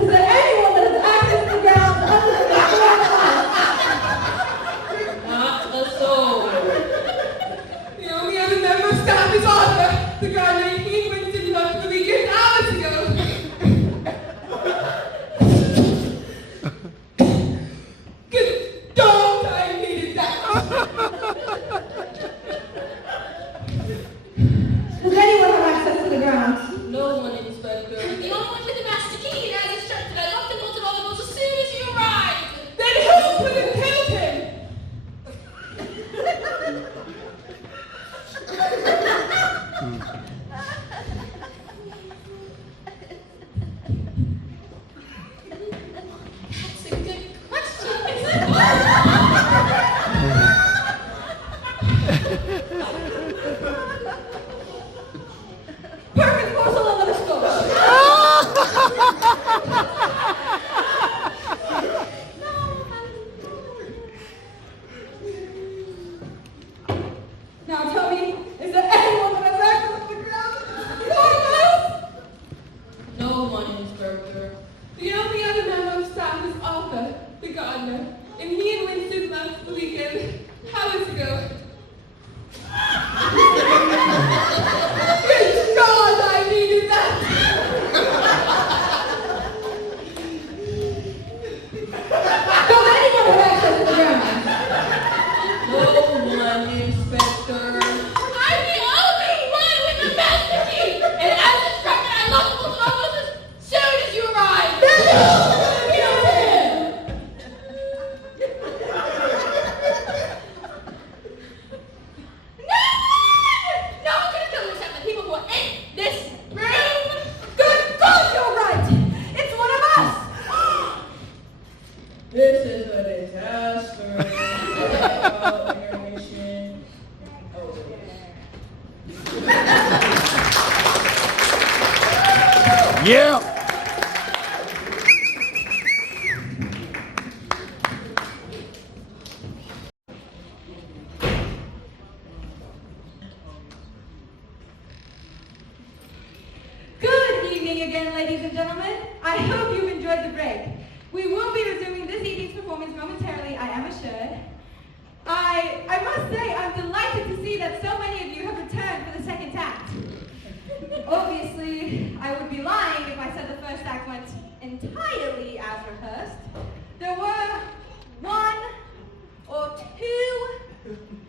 Is there anyone that has access to the grounds other than the four of us? Not a soul. The only other member of staff is Arthur, the gardener, and he and Winston left for the weekend hours ago. Good God, I needed that. Does anyone have access to the grounds? No one, Inspector. The only one with the master key, and as instructed, I locked and bolted all the doors as soon as you arrived. Then who could have killed him? That's a good question, Miss Collymore. see you again, ladies and gentlemen. I hope you've enjoyed the break. We will be resuming this evening's performance momentarily, I am assured. I must say, I'm delighted to see that so many of you have returned for the second act. Obviously, I would be lying if I said the first act went entirely as rehearsed. There were one or two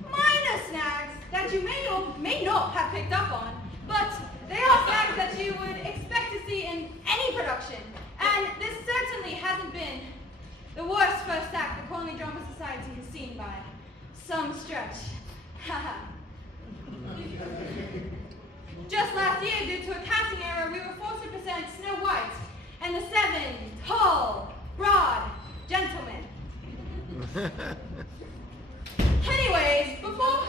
minor snags that you may or may not have picked up on, but they are snags that you would expect to see in any production, and this certainly hasn't been the worst first act the Colony Drama Society has seen by some stretch. Haha. Just last year, due to a casting error, we were forced to present Snow White and the 7 tall, broad gentlemen. Anyways, before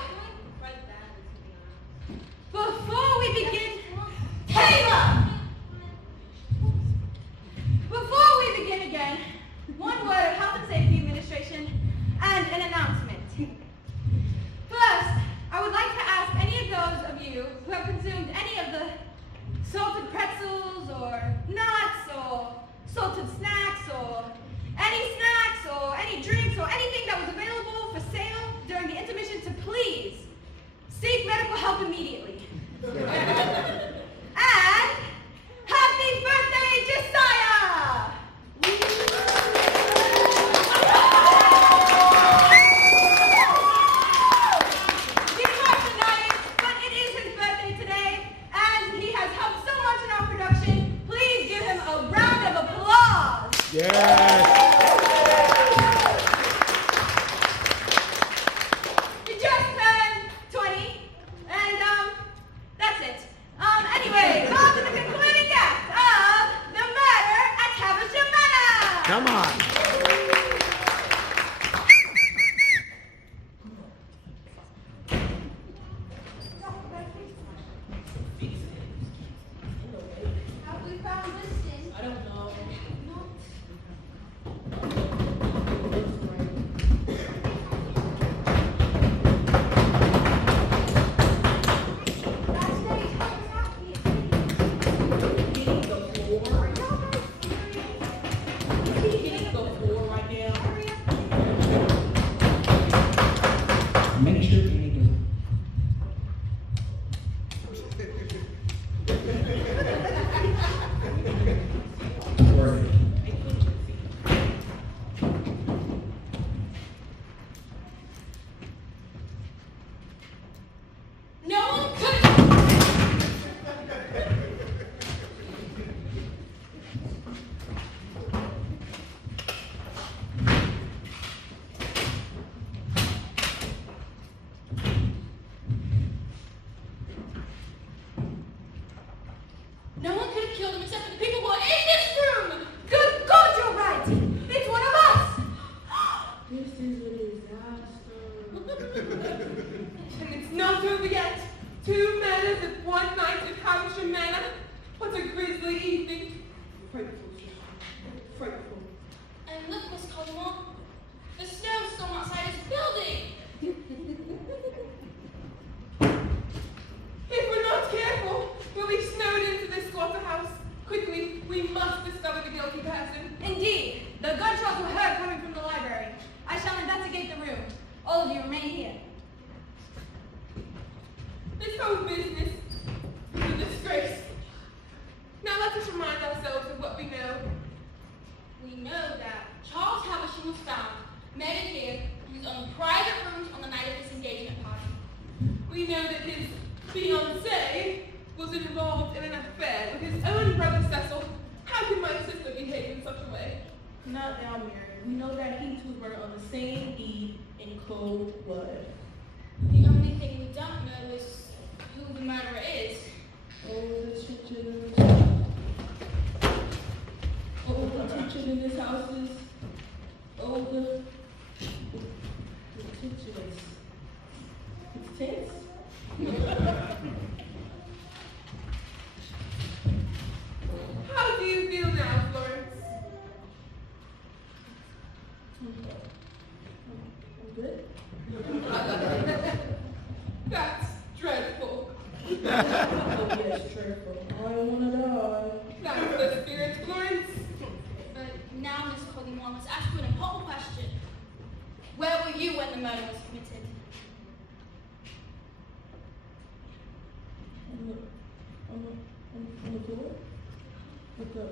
we begin, Taylor! Before we begin again, one word of Health and Safety Administration and an announcement. First, I would like to ask any of those of you who have consumed any of the salted pretzels or nuts or salted snacks or any drinks or anything that was available for sale during the intermission to please seek medical help immediately. And happy birthday, Josiah! He marked the night, but it is his birthday today, and he has helped so much in our production. Please give him a round of applause. Yes. He just turned 20, and that's it. Anyway, on to the concluding act of The Murder at Havisham Manor. Come on. Have we found this? I don't know. Make sure you need to work. No one could. No one could have killed him except for the people who are in this room. Good God, you're right. It's one of us. This is a disaster. And it's not over yet. 2 murders and 1 night at Havisham Manor. What a grisly evening. Frightful, sister. Frightful. And look, Miss Cullimore, the snowstorm outside this building. If we're not careful, we'll be snowed into this slaughterhouse. Quickly, we must discover the guilty person. Indeed, the gunshots were heard coming from the library. I shall investigate the room. All of you remain here. This whole business is a disgrace. Now let us remind ourselves of what we know. We know that Charles Havisham was found medicated in his own private rooms on the night of his engagement party. We know that his fiancée was involved in an affair with his own brother Cecil. How can my sister behave in such a way? Not now, Mary. We know that he two were on the same eve in cold blood. The only thing we don't know is who the murderer is. Oh, the teacher in this house. Oh, the teacher in this house is. Oh, the teacher is. It's tense. How do you feel now, Florence? I'm good. That's dreadful. Oh, yes, dreadful. I don't want to die. That's the spirit, Florence. But now, Miss Collymore, I must ask you an important question. Where were you when the murder was committed? On the floor? With the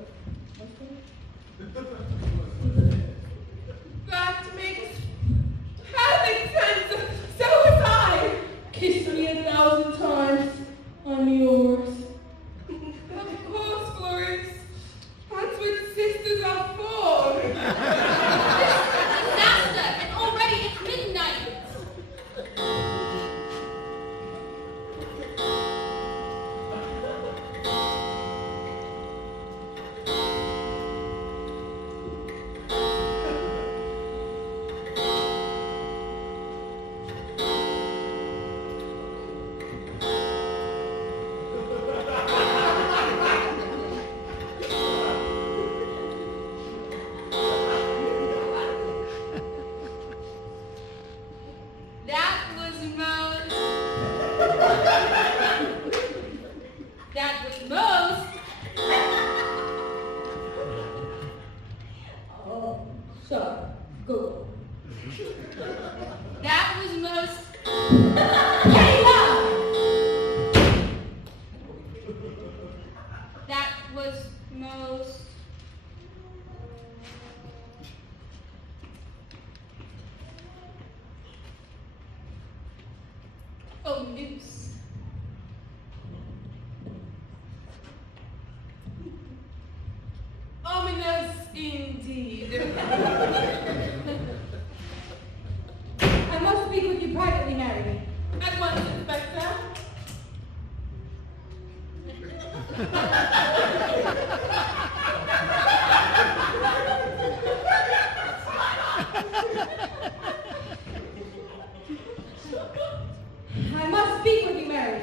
husband? That makes perfect sense. So was I. Kiss me 1,000 times. I'm yours. Of course, Florence. That's what sisters are for. Disaster! And already it's midnight! That was most. Oh, sorry. Go. That was most. That was most. Oh, noose. Ominous indeed. I must speak with you privately, Mary. At once, Inspector. I must speak with you, Mary.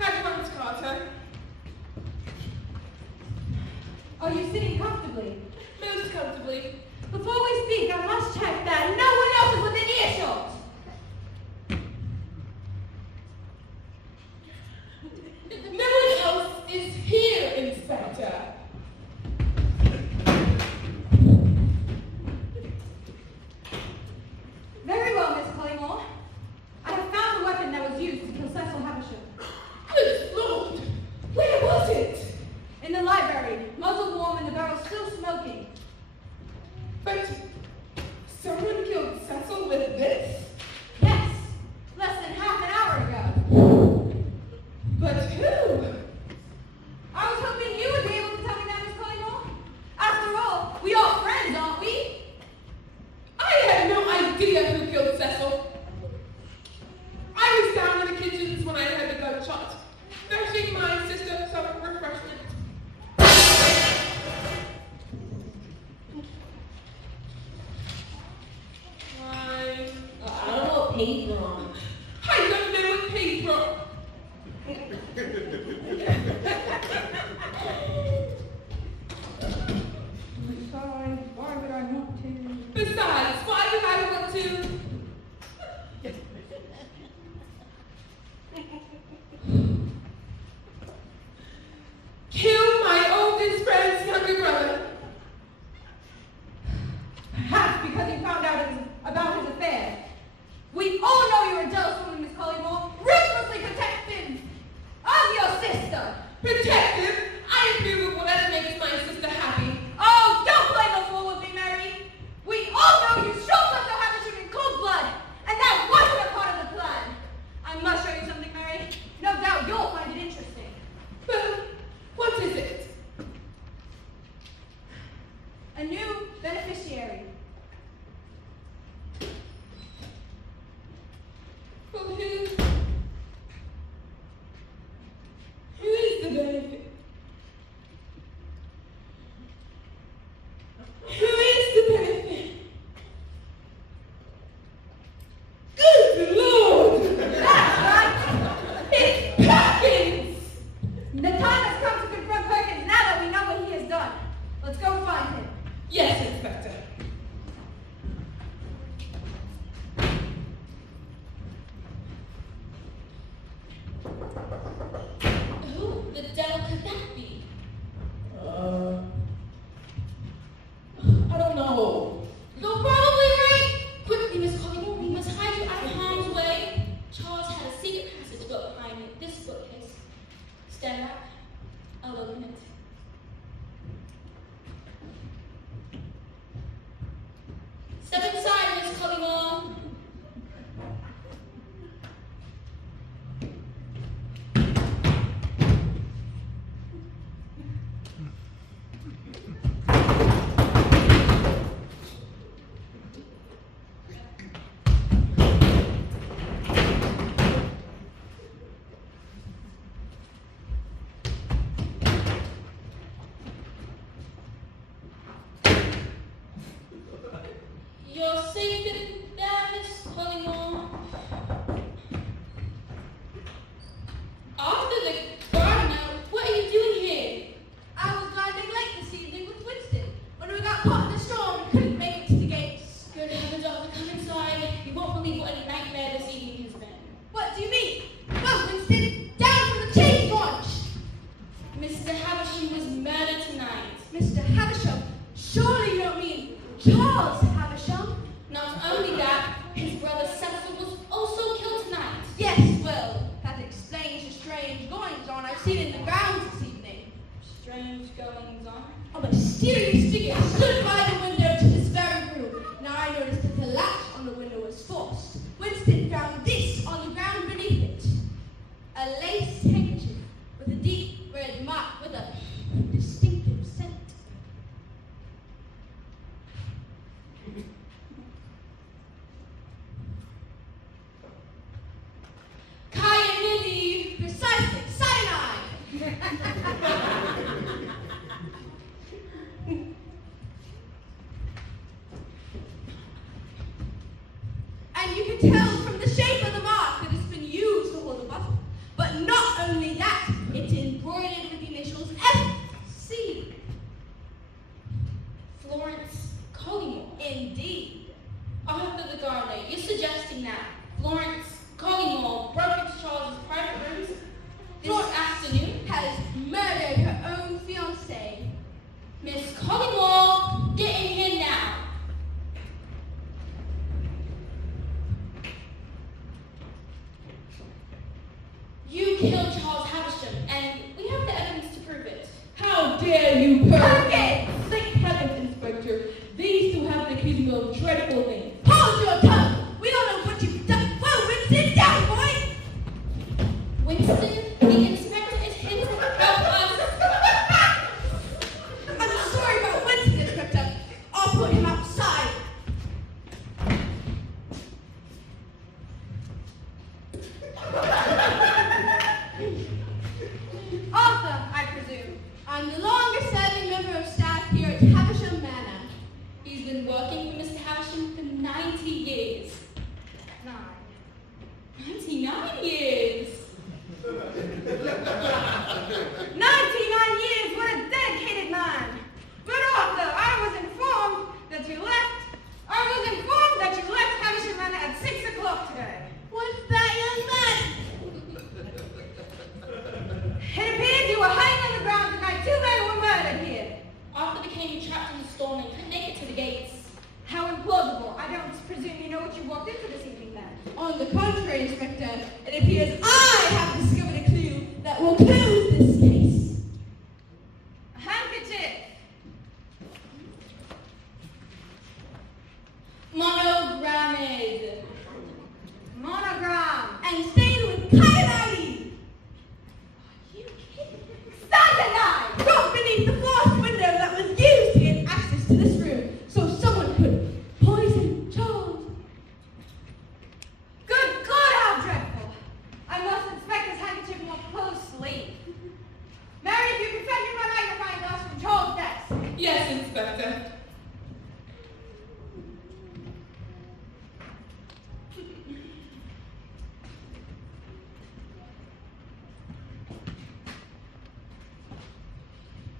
At once, Carter. Are you sitting comfortably? Most comfortably. Before we speak, I must check that no one else is within earshot. No one else is here, Inspector. Very well, Miss Collymore. I have found the weapon that was used to kill Cecil Havisham. Good Lord! Where was it? In the library, muzzle warm and the barrel still smoking. But someone killed Cecil with this? Yes, less than half an hour ago. But who? I was hoping you would be able to tell me that, Miss Collymore. After all, we are friends, aren't we? I had no idea who killed Cecil. I was down in the kitchens when I heard the gunshot, fetching my sister some refreshment. I don't know what page we're on. I don't know what paper. Besides, why would I want to? Besides, why would I want to? Kill my oldest friend's younger brother. Perhaps because you found out about his affair. We all know you're a jealous woman, Miss Collymore. can't believe what a nightmare this evening has been. What do you mean? Well, Winston, down from the cheese launch! Mr. Havisham was murdered tonight. Mr. Havisham, surely you don't mean Charles Havisham? Not only that, his brother Cecil was also killed tonight. Yes, well, that explains the strange goings-on I've seen in the grounds this evening. Strange goings on. A mysterious figure stood by the window to this very room. Now I noticed that the latch on the window was forced. Winston found this on the ground beneath it. A lace handkerchief with a deep red mark with a distinctive scent. Cyanide! Precisely, cyanide! And you can tell from the shape of the mark that it's been used to hold a bottle. But not only that, it's embroidered with the initials F.C. Florence Collymore. Indeed. Arthur the Garnet, you're suggesting that Florence Collymore broke into Charles's private rooms this afternoon? Has murdered her own fiancé. Miss Collymore, get in here now. You killed Charles Havisham, and we have the evidence to prove it. How dare you, Perkins! Thank heavens, Inspector. These two have been accusing me of dreadful things. Hold your tongue! We don't know what you've done. Whoa, Winston, down, boy! Winston, the inspector is here to help us. I'm sorry about Winston, Inspector. I'll put him outside. Arthur, I presume. I'm the longest-serving member of staff here at Havisham Manor. He's been working for Mr. Havisham for 90 years. 99 years. 99 years, what a dedicated man. But Arthur, I was informed that you left Havisham Manor at 6 o'clock today. What's that, young man? It appears you were hanging on the ground tonight. 2 men were murdered here. Arthur became trapped in the storm and couldn't make it to the gates. How implausible. I don't presume you know what you walked into this evening then. On the contrary, Inspector, it appears I have discovered a clue that will close this case. A handkerchief. Monogrammed. Monogram. And stained with cyanide. Are you kidding? Cyanide! Dropped beneath the glass window that was used to get access to this room, so someone could poison Charles. Good God, how dreadful! I must inspect this handkerchief more closely. Mary, if you can fetch me my magnifying glass from Charles' desk. Yes, Inspector.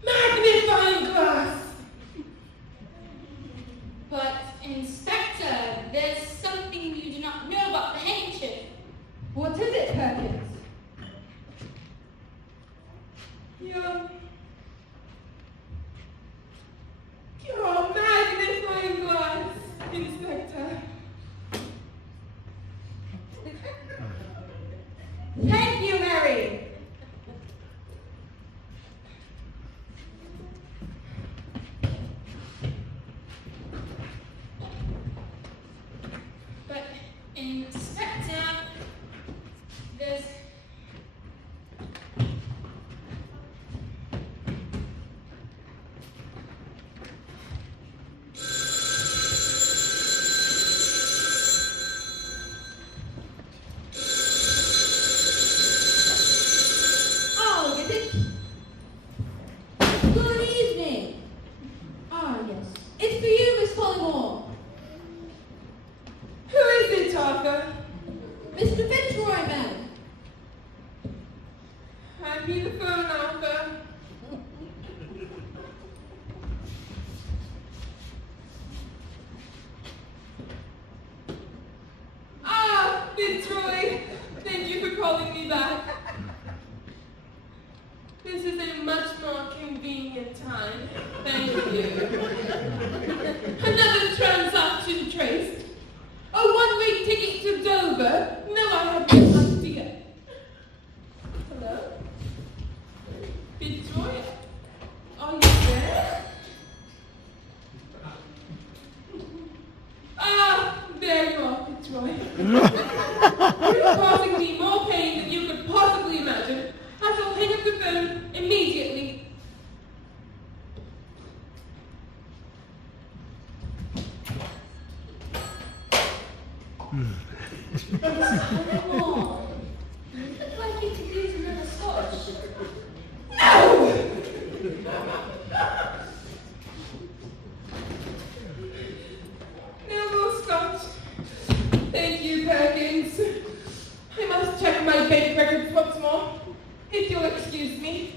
Magnifying glass! But, Inspector, there's something you do not know about the handkerchief. What is it, Perkins? Your magnifying glass, Inspector. Thank you, Mary. But, Inspector, there's... I'll get it. Good evening. Ah, yes. It's for you, Miss Collymore. Who is it, Arthur? Mr. Fitzroy, ma'am. Hand me the phone, Arthur. Fitzroy, thank you for calling me back. This is a much more convenient time. Thank you. Another transaction traced. A one-way ticket to Dover. No, I have no idea. Hello? Fitzroy? Are you there? Ah, there you are, Fitzroy. You're causing me more pain than you could possibly imagine. I shall hang up the phone immediately. Come on. I'd like you to use another scotch. No! No more scotch. Thank you, Perkins. I must check my bank records once more, if you'll excuse me.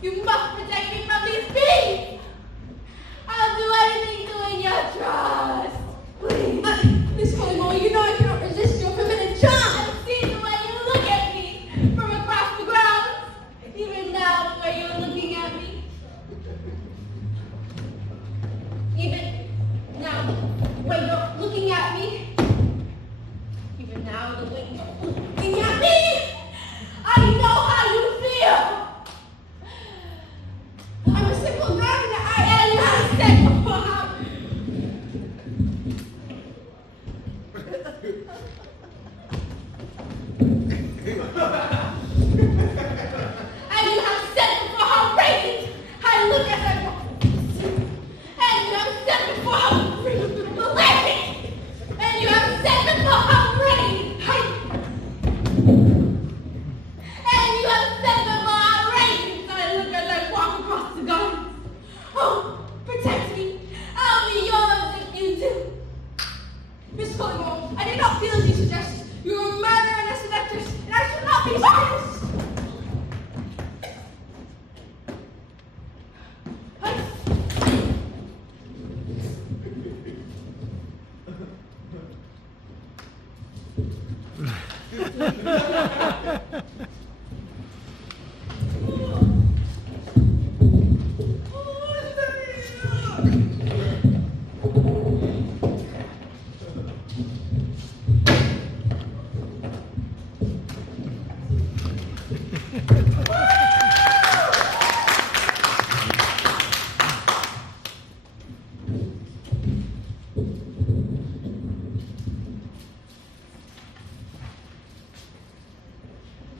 You must protect me from these beasts! I'll do anything way you're looking at me, even now the way you're looking at me, I know how you feel. I'm a simple man and I am said before how. And you have said before how radiant I look as I walk. And you have said before how laughing. And you have said before how radiant I. And you have said before how radiant I look as I walk across the garden. Oh, protect me. I'll be yours if you do. Miss Collymore, I did not feel as you suggest. You are a murderer and a seductress, and I should not be silenced.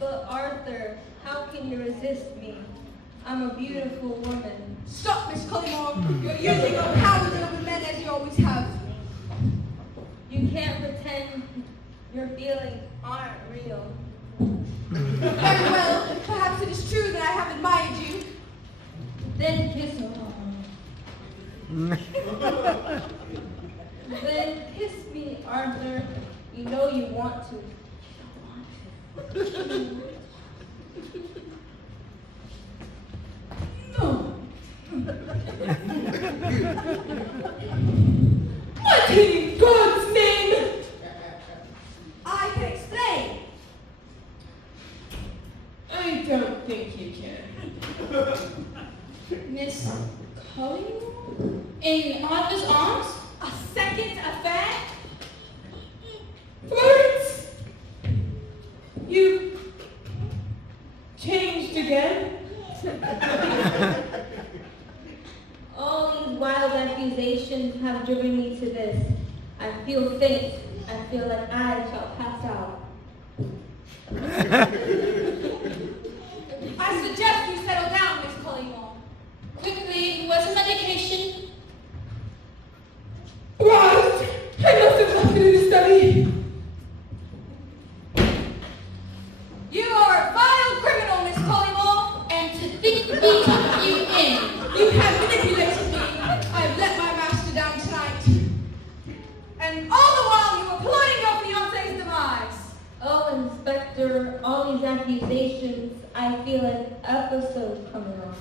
But Arthur, how can you resist me? I'm a beautiful woman. Stop, Miss Collymore. You're using your powers over men as you always have. You can't pretend your feelings aren't real. Very well. Perhaps it is true that I have admired you. Then kiss me. Then kiss me, Arthur. You know you want to. No. What in God's name? I can explain. I don't think you can. Miss Collymore? In Arthur's arms? A second affair? Florence! You changed again? All these wild accusations have driven me to this. I feel faint. I feel like I shall pass out. I suggest you settle down, Miss Collymore. Quickly, where's some medication? What? I must have left it in the study. You are a vile criminal, Miss Collymore, and to think we took you in. You have manipulated me. I've let my master down tonight. And all the while you were plotting your fiancé's demise. Oh, Inspector, all these accusations, I feel an episode coming on.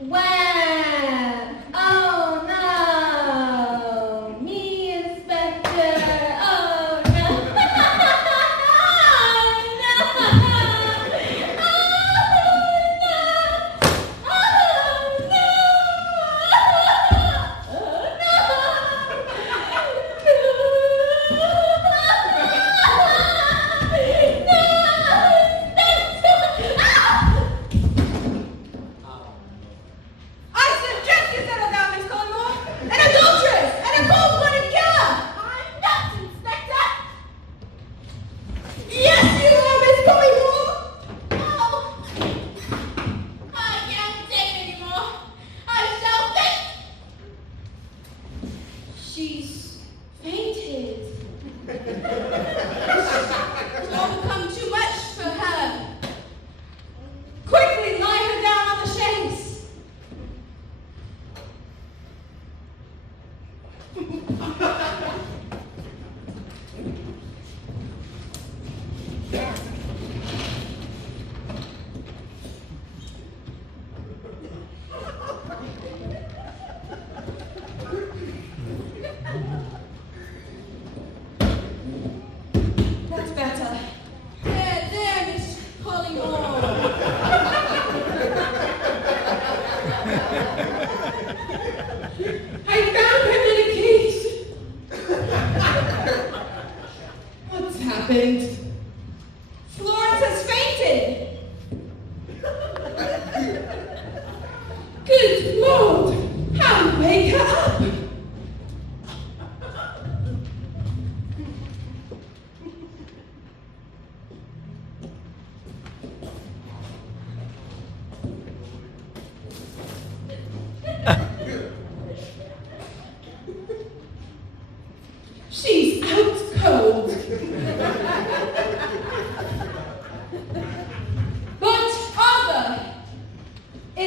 Wow! Oh no! Me, Inspector! Oh no!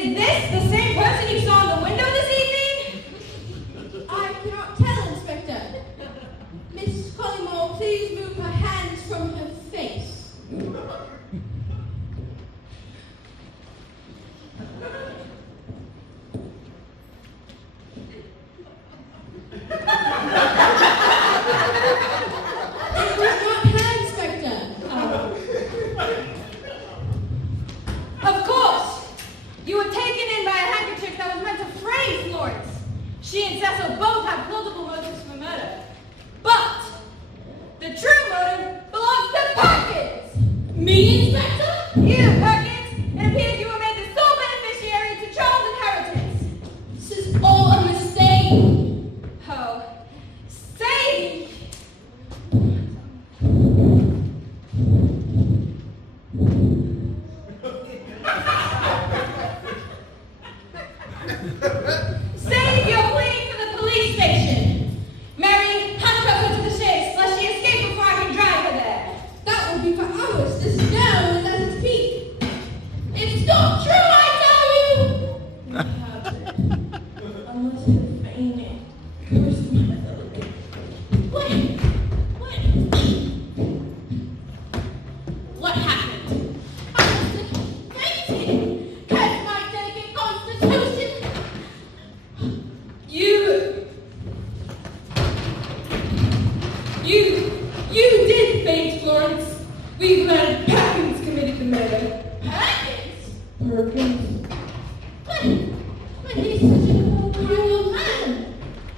Is this the same person you saw in the window this evening? I cannot tell, Inspector. Miss Collymore, please move her hands from her face. It was not her, Inspector. Of course! You were taken in by a handkerchief that was meant to frame Florence. She and Cecil both have plausible motives for murder. But the true motive belongs to Perkins! Me, Inspector? You, Perkins! It appears you were made the sole beneficiary to Charles' inheritance. This is all a mistake. Oh, say! Save your plea for the police station. Mary, handcuff her to the chaise, lest she escape before I can drive her there. That will be for hours. The snow is at its peak. It's not true, I tell you! I must have fainted. Curse my luck. What happened? I must have fainted. Curse my delicate constitution. You did faint, Florence. We've learned Perkins committed the murder. Perkins? Perkins? But he's such a cruel man.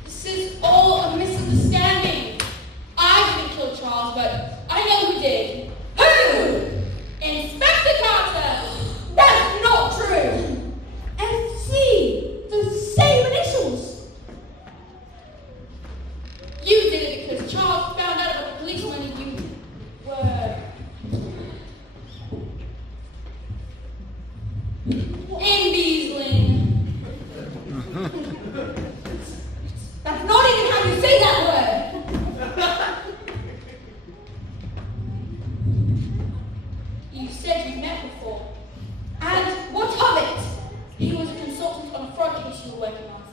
This is all a misunderstanding. I didn't kill Charles, but I know who did. Who? Inspector Carter! That's not true! FC! The same initials! You did it because Charles found out about the police money you were embezzling. That's not even how you say that word. You said you met before. And what of it? He was a consultant on a fraud case you were working on.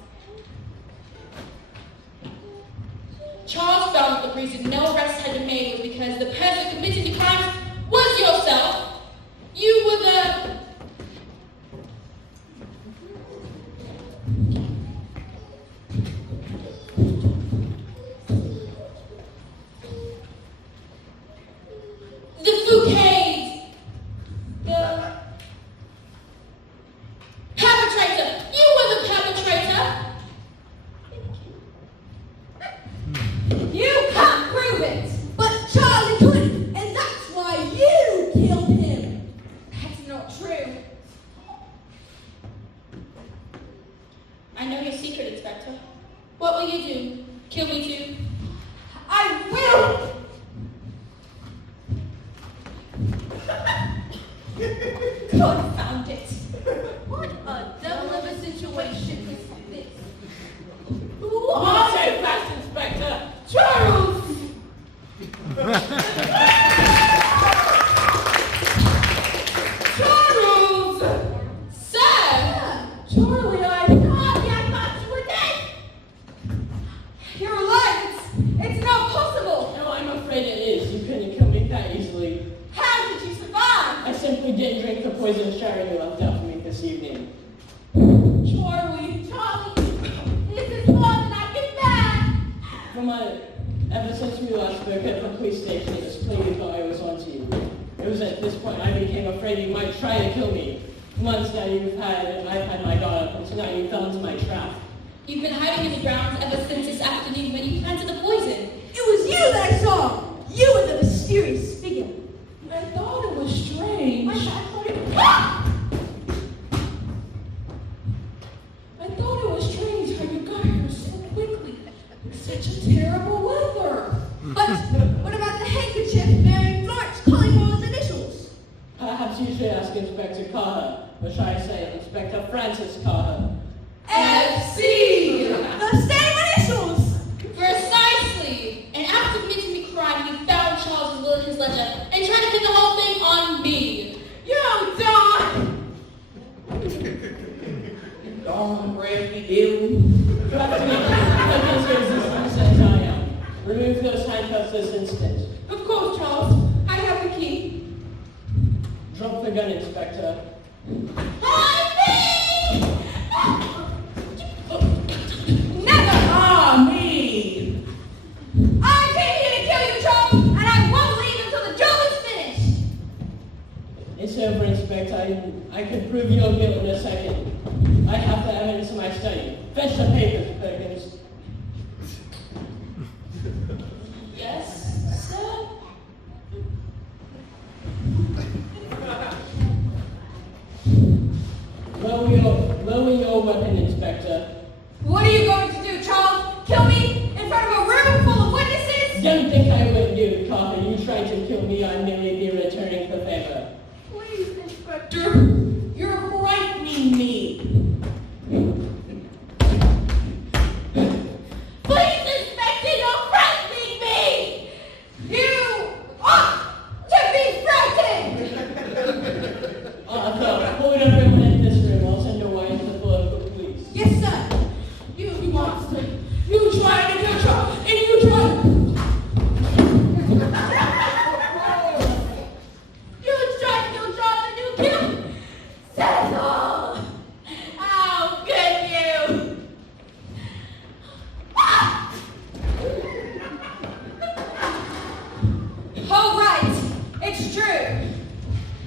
Charles found that the reason no arrests had been made was because the person who committed the crimes was yourself. You were the... Fouquets! The... perpetrator! You were the perpetrator! You can't prove it! But Charlie couldn't, and that's why you killed him. That's not true. I know your secret, Inspector. What will you do? Kill me too? I will! Confound it! What a devil of a situation is this? Not so fast, Inspector! Charles! Charles! Sir! Charlie, I thought you were dead! You're alive! It's not possible! No, I'm afraid it is. You couldn't kill me that easily. How did you survive? I simply didn't drink the poison sherry you left out for me this evening. Charlie! This is more than I can bear! Ever since we last spoke at the police station, this plague thought I was onto you. It was at this point I became afraid you might try to kill me. Once now I've had my guard up, and tonight you fell into my trap. You've been hiding in the grounds ever since this afternoon when you planted the poison. It was you that I saw! You were the mysterious figure. I thought it was strange. I thought it was strange how you got here so quickly. Such a terrible weather. But what about the handkerchief bearing Florence Collymore's initials? Perhaps you should ask Inspector Carter, or shall I say Inspector Francis Carter. FC! The same initials! Precisely! And after committing the crime, you found Charles' will in his ledger and tried to pin the whole thing on me. You're done! Inspector. Never! Ah, me! I came here to kill you, Charles, and I won't leave until the job is finished! It's over, Inspector. I can prove your guilt in a second. I have the evidence in my study. Fetch the papers, Perkins. Yes, sir? Lower your weapon, Inspector. What are you going to do, Charles? Kill me in front of a room full of witnesses? Don't think I would do it, Carter. You tried to kill me, I'd merely be returning the favor. Please, Inspector. You're frightening me. Please, Inspector, you're frightening me! You ought to be frightened! Arthur, hold everyone in this room. I'll send a wire to the local police. Yes, sir. You monster. You tried to kill Charles, and you tried. You tried to kill Charles, and you killed him. Cecil! How could you? Oh, right. It's true.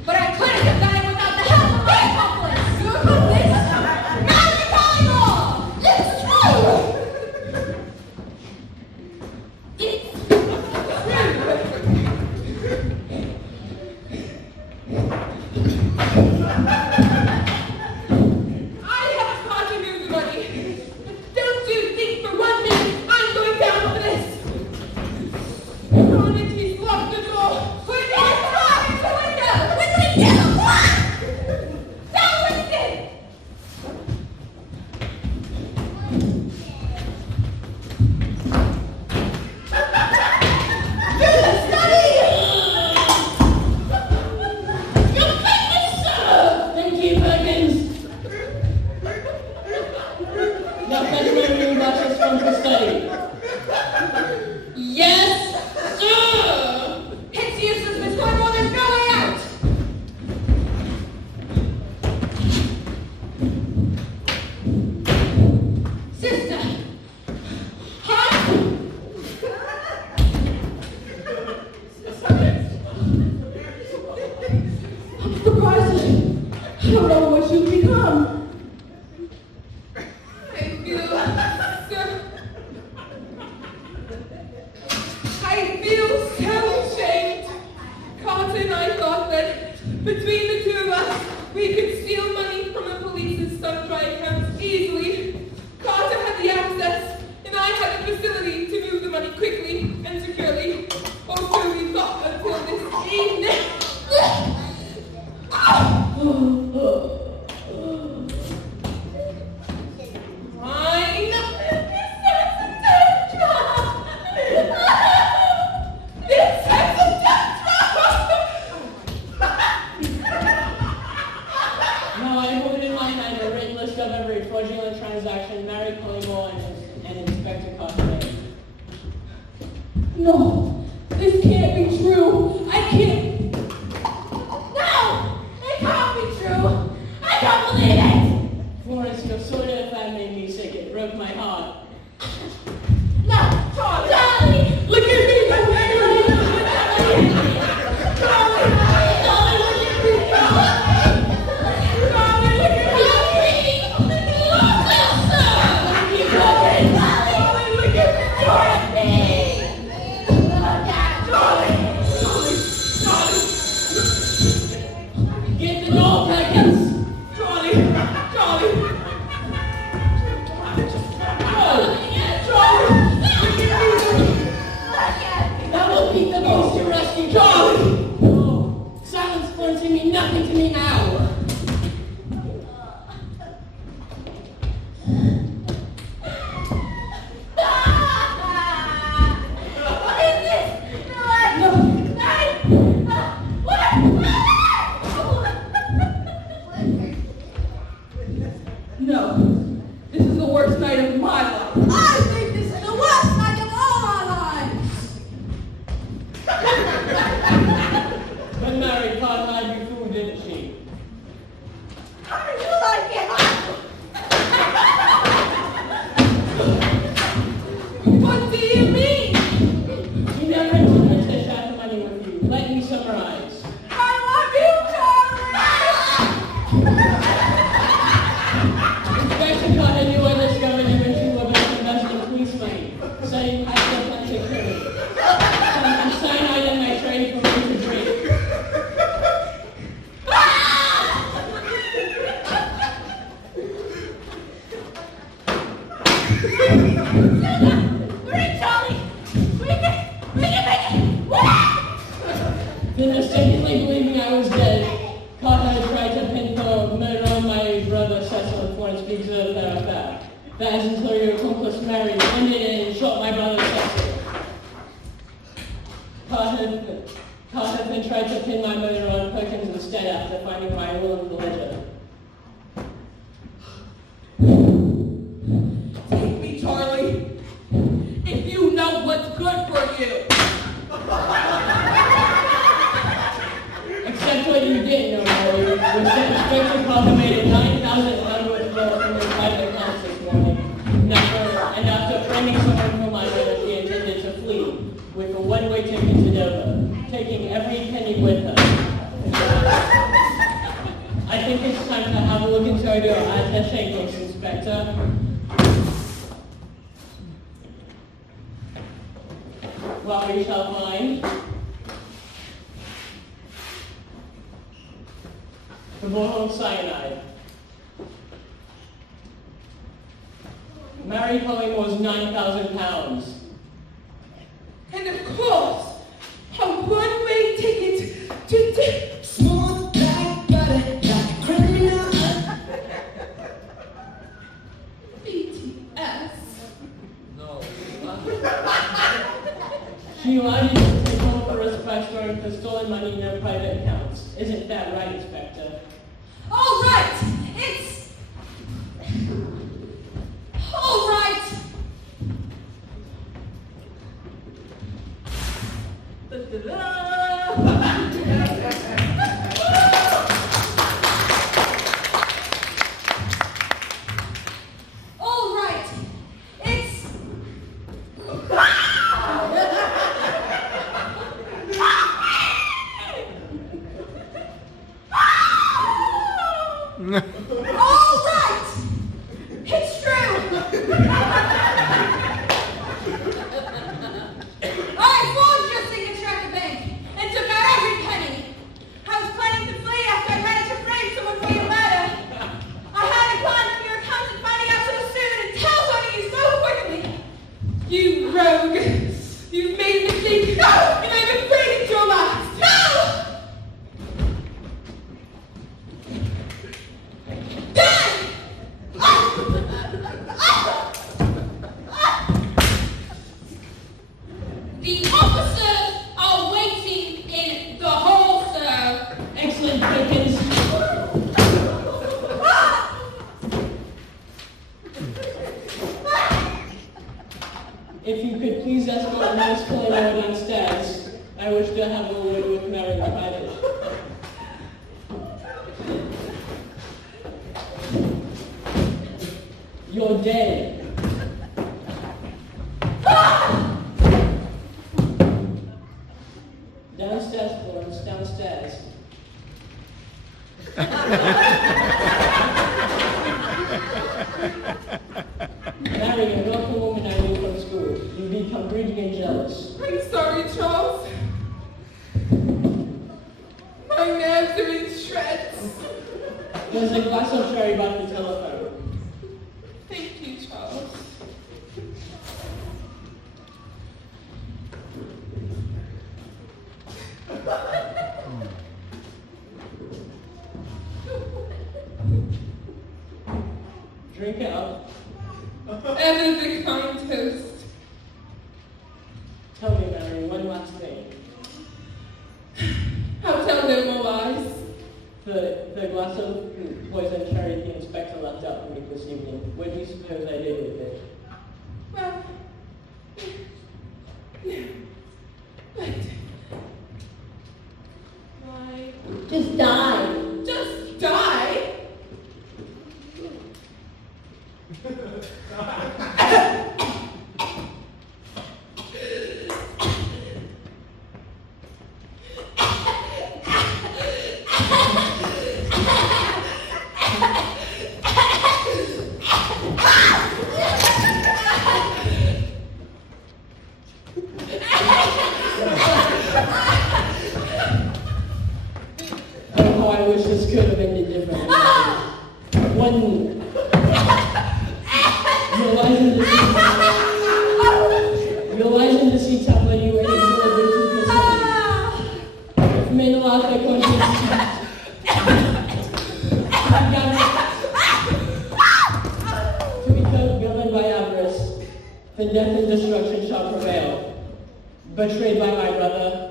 But I couldn't have done it without the help of my accomplice. Your accomplice? Matthew Collymore! It's true! I have got to move the money. But don't you think for 1 minute I'm going down for this? Darn it, he's locked the door. Put it in the door! It's the window! With the window! What? Don't listen! To the study! You made me, sir. Thank you, Perkins. Now fetch my room watches from the study. Yes, sir. It's useless, Miss Cornwall. There's no way out! Sister. Huh? I'm surprised. I don't know what you've become. I feel, sir, I feel so ashamed. Carter and I thought that between the two of us, we could steal money from the police's sundry accounts easily. Carter had the access, and I had the facility to move the money quickly and securely. Or so we thought until this evening. Fine. This has a Now I hold in my hand a written list of every fraudulent transaction Mary Collymore and Inspector Carter. No, this can't be true. I can't. No! It can't be true! I don't believe it! Florence, your sort of that made me sick. It broke my heart. No! Charlie! Look at me, my baby. Charlie! Charlie, look at me! Charlie, look at me! Sister. You fucking Charlie, look at me! Charlie! Look at Charlie! Get the door, Perkins! Charlie! Oh, Inspector Carter knew I discovered him into about investing police money, saying I still plan to kill him. Some cyanide in my train for me to drink. Hurry, Charlie! We can make it! Then mistakenly believing I was dead, Carter tried to pin the murder on my brother Cecil and Florence because of that affair. That is until your accomplice Mary ended and shot my brother Cecil. Carter then tried to pin my murder on Perkins instead after finding my will in the ledger. Take me, Charlie. If you know what's good for you. Except what you didn't know, Mary, was that Inspector Carter made a $9,000 withdrawal from his private accounts this morning. And after framing someone for my murder, she intended to flee with a one-way ticket to Dover, taking every penny with her. I think it's time to have a look into your attaché case, Inspector. What we shall find. The bottle of cyanide. Mary Culling was 9,000 pounds. And of course, a one-way ticket to Smooth like butter, like criminal. BTS. She allowed you to take home for us by storing for stolen money in their private accounts. Isn't that right, Inspector? All right! It's... All right! All right! It's... All right! It's true! I forged your signature at the bank and took out every penny. I was planning to flee after I managed to frame someone for your murder. I had a plan for your accountant finding out so soon and telephoning you so quickly. You rogue. You've made a mistake. No! And I'm afraid it's your last. No! Dad! The officers are waiting in the hall, sir. Excellent, Perkins. If you could please escort Miss Cullen over downstairs, I wish to have a word with Mary in private. You're dead. Downstairs, Florence, downstairs. Mary, a local woman I knew from school. You become greedy and jealous. I'm sorry, Charles. My nerves are in shreds. There's a glass of sherry by the telephone. Thank you, Charles. Drink it up. Ever the kind host. Tell me, Mary, one last thing. I'll tell no more lies. The glass of poison cherry the inspector left out for me this evening. What do you suppose I did with it? Well, no. But why? Just die. Just die? One. Your lies and deceit are when you were able to if men allow their conscience to be governed by avarice, then death and destruction shall prevail. Betrayed by my brother.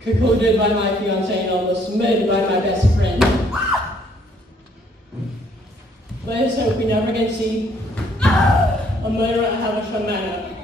Concluded by my fiancé and almost murdered by my best friend. Let us hope we never again see a murder at Havisham Manor.